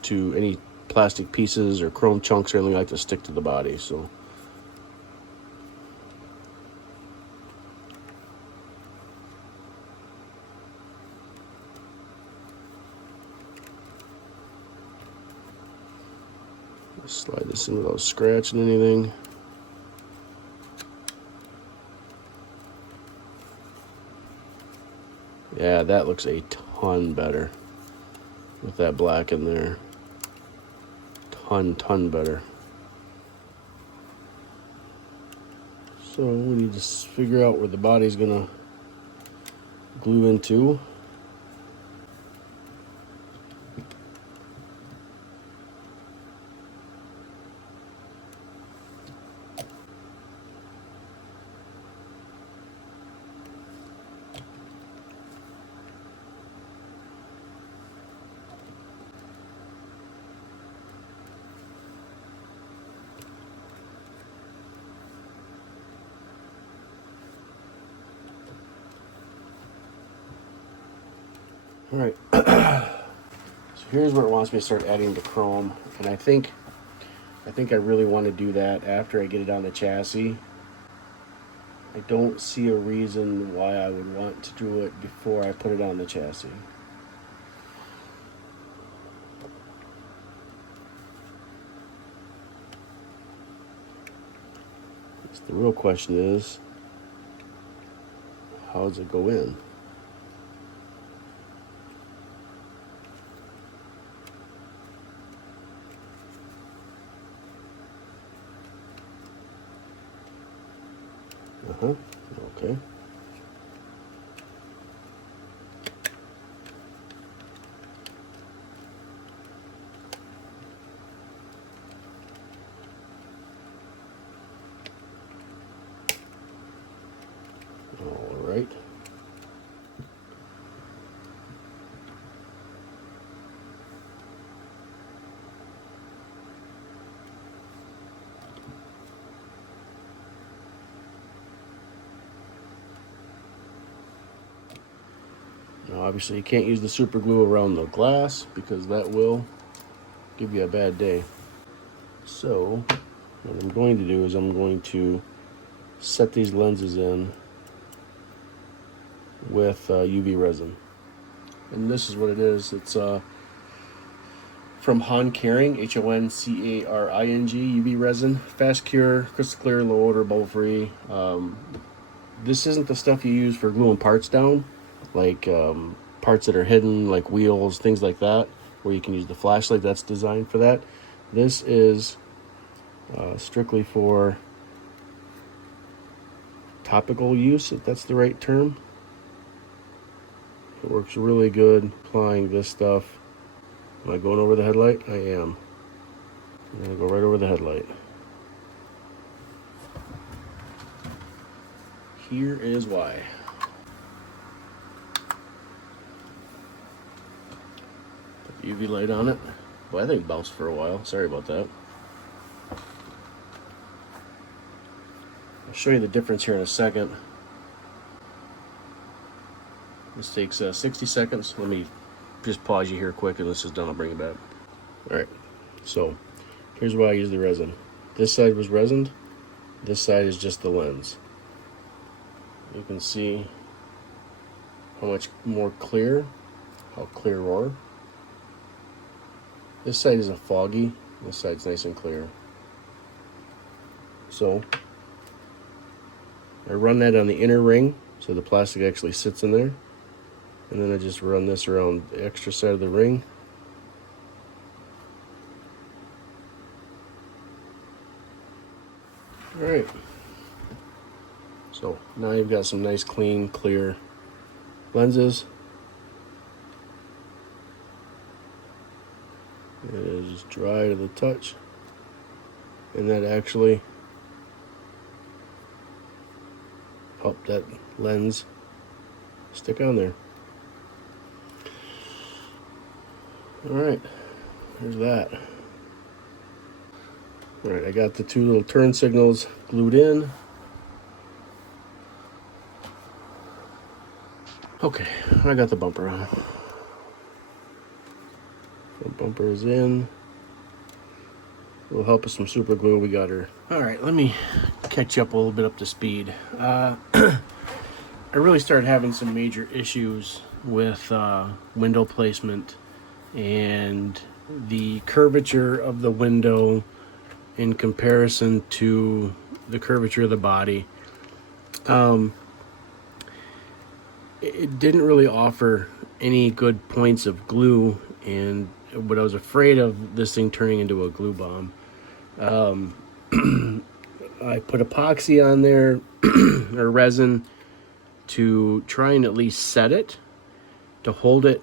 to any plastic pieces or chrome chunks or anything like to stick to the body. So slide this in without scratching anything. Yeah, that looks a ton better with that black in there. Ton better. So we need to figure out where the body's gonna glue into. All right, so here's where it wants me to start adding the chrome, and I think I really want to do that after I get it on the chassis. I don't see a reason why I would want to do it before I put it on the chassis. So the real question is, how does it go in? Okay. All right. Now, obviously, you can't use the super glue around the glass because that will give you a bad day. So, what I'm going to do is I'm going to set these lenses in with UV resin. And this is what it is. It's from Honcaring, Honcaring UV resin. Fast cure, crystal clear, low odor, bubble free. This isn't the stuff you use for gluing parts down, like parts that are hidden, like wheels, things like that, where you can use the flashlight. That's designed for that. This is strictly for topical use, if that's the right term. It works really good applying this stuff. Am I going over the headlight? I am. I'm gonna go right over the headlight. Here is why. Put the UV light on it. Well, I think it bounced for a while. Sorry about that. I'll show you the difference here in a second. This takes 60 seconds. Let me just pause you here quick, and this is done. I'll bring it back. All right, so here's why I use the resin. This side was resined. This side is just the lens. You can see how much more clear, how clearer. This side isn't foggy. This side's nice and clear. So I run that on the inner ring, so the plastic actually sits in there. And then I just run this around the extra side of the ring. All right. So now you've got some nice, clean, clear lenses. It is dry to the touch. And that actually helped that lens stick on there. All right, there's that. All right, I got the two little turn signals glued in. Okay, I got the bumper on. The bumper is in. Will help with some super glue. We got her. All right, let me catch you up a little bit up to speed. I really started having some major issues with window placement and the curvature of the window in comparison to the curvature of the body. It didn't really offer any good points of glue, and what I was afraid of this thing turning into a glue bomb. I put epoxy on there or resin to try and at least set it, to hold it.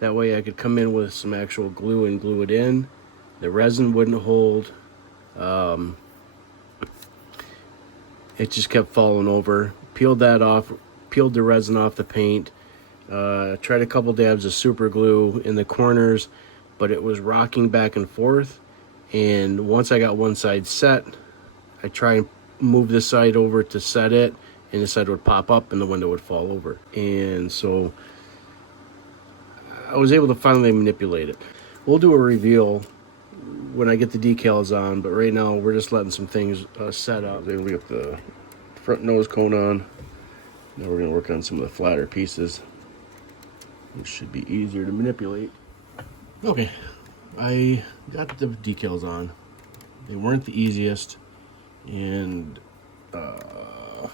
That way I could come in with some actual glue and glue it in. The resin wouldn't hold. It just kept falling over. Peeled that off, peeled the resin off the paint. Tried a couple dabs of super glue in the corners, but it was rocking back and forth. And once I got one side set, I try and move this side over to set it, and the side would pop up and the window would fall over. And so I was able to finally manipulate it. We'll do a reveal when I get the decals on, but right now we're just letting some things set up. Then we got the front nose cone on. Now we're gonna work on some of the flatter pieces, which should be easier to manipulate. Okay, I got the decals on. They weren't the easiest, and I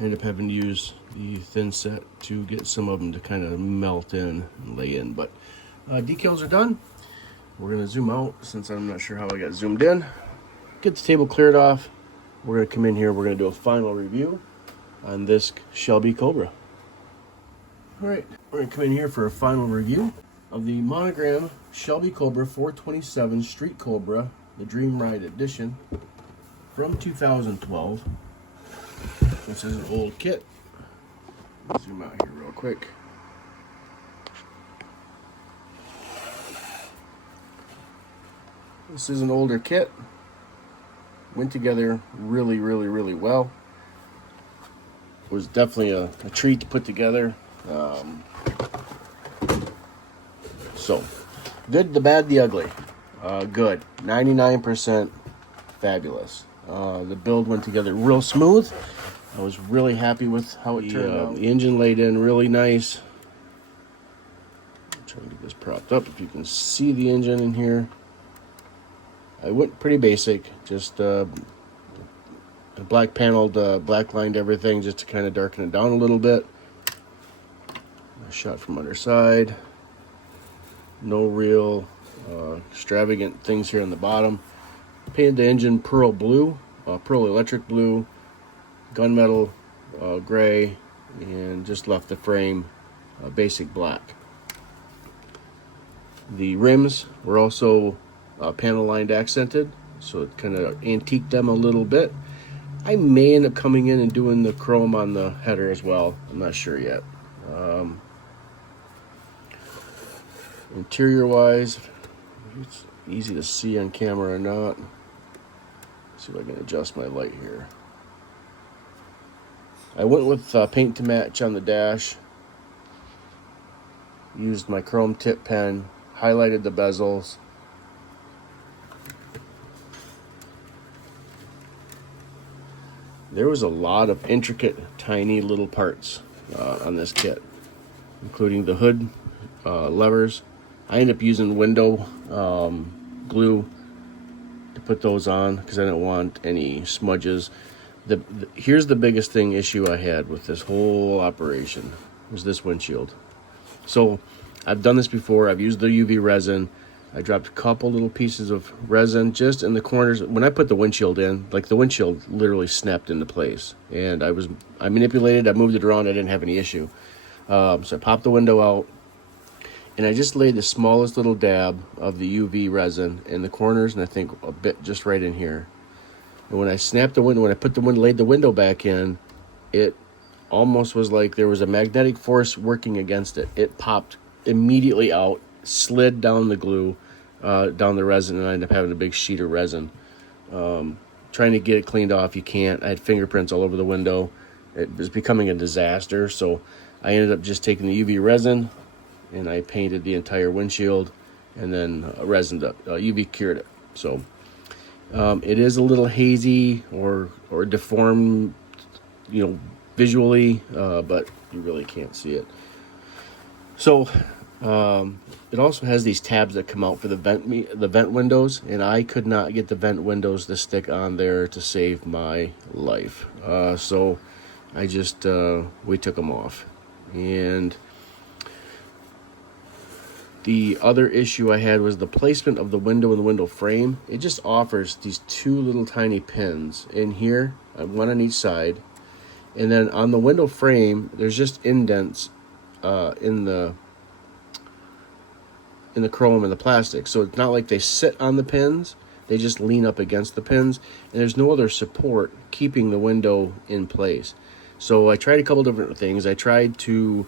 ended up having to use the thin set to get some of them to kind of melt in and lay in. But decals are done. We're gonna zoom out since I'm not sure how I got zoomed in. Get the table cleared off. We're gonna come in here. We're gonna do a final review on this Shelby Cobra. All right, we're gonna come in here for a final review of the Monogram Shelby Cobra 427 Street Cobra, the Dream Ride Edition from 2012. This is an old kit. Zoom out here real quick. This is an older kit. Went together really, really, really well. It was definitely a treat to put together. So, good, the bad, the ugly. Good. 99% fabulous. The build went together real smooth. I was really happy with how it turned out. The engine laid in really nice. I'm trying to get this propped up if you can see the engine in here. I went pretty basic, just black paneled, black lined everything just to kind of darken it down a little bit. A shot from underside. No real extravagant things here on the bottom. Painted the engine pearl blue, pearl electric blue, gunmetal gray, and just left the frame basic black. The rims were also panel lined accented, so it kind of antiqued them a little bit. I may end up coming in and doing the chrome on the header as well. I'm not sure yet. Interior wise, it's easy to see on camera or not. Let's see if I can adjust my light here. I went with paint to match on the dash. Used my chrome tip pen, highlighted the bezels. There was a lot of intricate, tiny little parts on this kit, including the hood levers. I ended up using window glue to put those on because I didn't want any smudges. Here's the biggest issue I had with this whole operation was this windshield. So I've done this before. I've used the UV resin. I dropped a couple little pieces of resin just in the corners. When I put the windshield in, like the windshield literally snapped into place. And I manipulated, I moved it around, I didn't have any issue. So I popped the window out, and I just laid the smallest little dab of the UV resin in the corners, and I think a bit just right in here. And when I snapped the window, when I laid the window back in, it almost was like there was a magnetic force working against it. It popped immediately out, slid down the glue, down the resin, and I ended up having a big sheet of resin. Trying to get it cleaned off, you can't. I had fingerprints all over the window. it was becoming a disaster. So I ended up just taking the UV resin and I painted the entire windshield and then resined it, UV cured it. So it is a little hazy or deformed, you know, visually, but you really can't see it. So it also has these tabs that come out for the vent windows, and I could not get the vent windows to stick on there to save my life. So I just we took them off. And the other issue I had was the placement of the window and the window frame. It just offers these two little tiny pins in here, one on each side, and then on the window frame there's just indents in the chrome and the plastic. So it's not like they sit on the pins, they just lean up against the pins, and there's no other support keeping the window in place. So I tried a couple different things. I tried to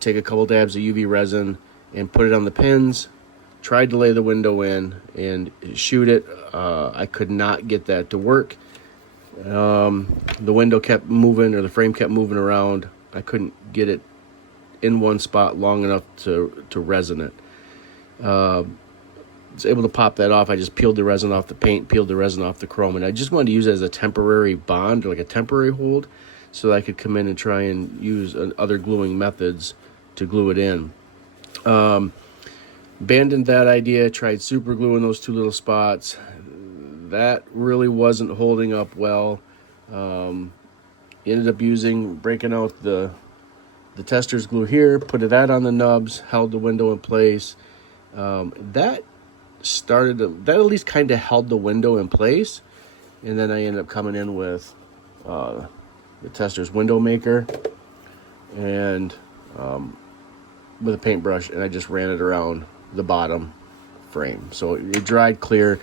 take a couple dabs of UV resin and put it on the pins, tried to lay the window in and shoot it. I could not get that to work. The window kept moving, or the frame kept moving around. I couldn't get it in one spot long enough to resin it. I was able to pop that off. I just peeled the resin off the paint, peeled the resin off the chrome, and I just wanted to use it as a temporary bond, or like a temporary hold, so that I could come in and try and use other gluing methods to glue it in. Abandoned that idea, tried super glue in those two little spots. That really wasn't holding up well. Ended up breaking out the tester's glue here, put that on the nubs, held the window in place. That at least kind of held the window in place. And then I ended up coming in with the tester's window maker and with a paintbrush, and I just ran it around the bottom frame. So it dried clear.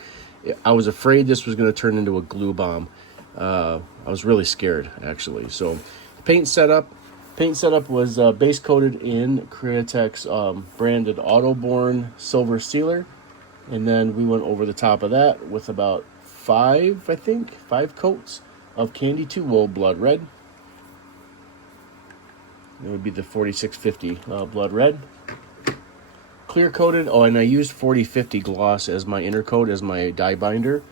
I was afraid this was going to turn into a glue bomb. I was really scared, actually. So the paint setup was base coated in Createx branded Autoborne Silver Sealer, and then we went over the top of that with about five coats of Candy2 Blood Red. It would be the 4650 Blood Red. Clear coated. Oh, and I used 4050 gloss as my inner coat, as my dye binder.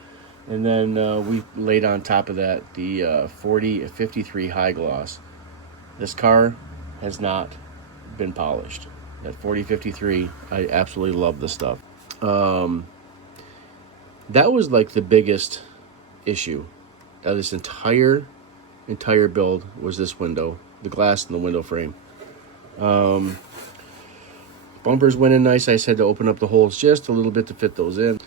And then we laid on top of that the 4053 high gloss. This car has not been polished. That 4053, I absolutely love this stuff. That was like the biggest issue of this entire build, was this window, the glass in the window frame. Bumpers went in nice. I said to open up the holes just a little bit to fit those in.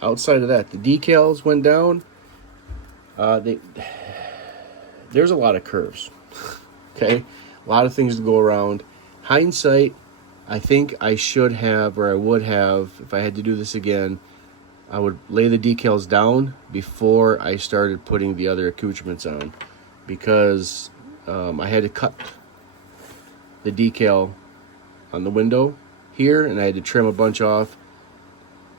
Outside of that, the decals went down. There's a lot of curves. Okay, a lot of things to go around. Hindsight, I think I should have, or I would have, if I had to do this again, I would lay the decals down before I started putting the other accoutrements on, because I had to cut the decal on the window here, and I had to trim a bunch off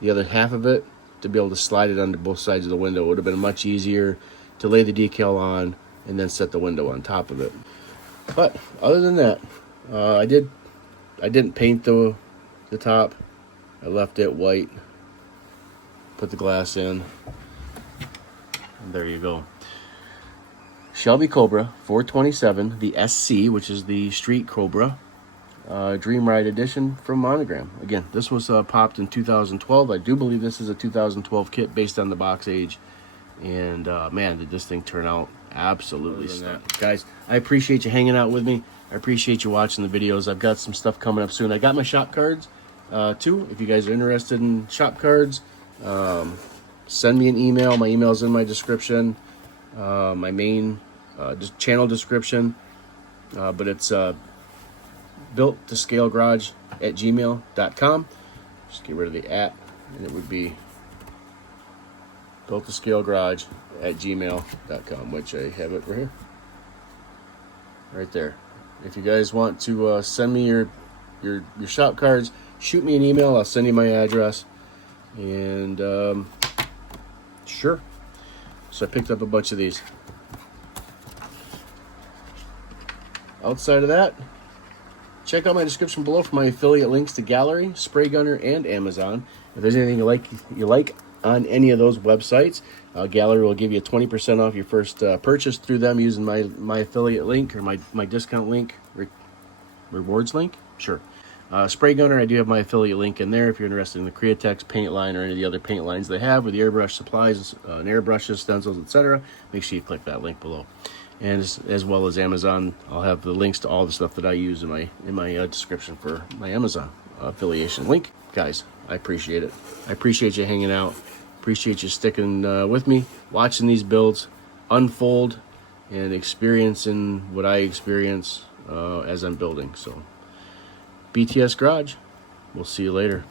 the other half of it to be able to slide it onto both sides of the window. It would have been much easier to lay the decal on and then set the window on top of it. But other than that, I didn't paint the top. I left it white, put the glass in, and there you go. Shelby Cobra 427, the SC, which is the Street Cobra, Dream Ride Edition from Monogram. Again, this was popped in 2012. I do believe this is a 2012 kit based on the box age. And man, did this thing turn out absolutely stunning. Guys, I appreciate you hanging out with me. I appreciate you watching the videos. I've got some stuff coming up soon. I got my shop cards too. If you guys are interested in shop cards, send me an email. My email's in my description, my main channel description, but it's built-to-scale-garage@gmail.com. Just get rid of the @ and it would be built-to-scale-garage@gmail.com, which I have it right here, right there. If you guys want to send me your shop cards, shoot me an email. I'll send you my address. And sure. So I picked up a bunch of these. outside of that, check out my description below for my affiliate links to Gaahleri, Spray Gunner, and Amazon. If there's anything you like on any of those websites, Gaahleri will give you 20% off your first purchase through them using my affiliate link or my discount link, rewards link. Sure. Spray Gunner, I do have my affiliate link in there if you're interested in the Createx paint line or any of the other paint lines they have with the airbrush supplies and airbrushes, stencils, etc. Make sure you click that link below. And as well as Amazon, I'll have the links to all the stuff that I use in my description for my Amazon affiliation link. Guys, I appreciate it. I appreciate you hanging out. Appreciate you sticking with me, watching these builds unfold and experiencing what I experience as I'm building. So BTS Garage, we'll see you later.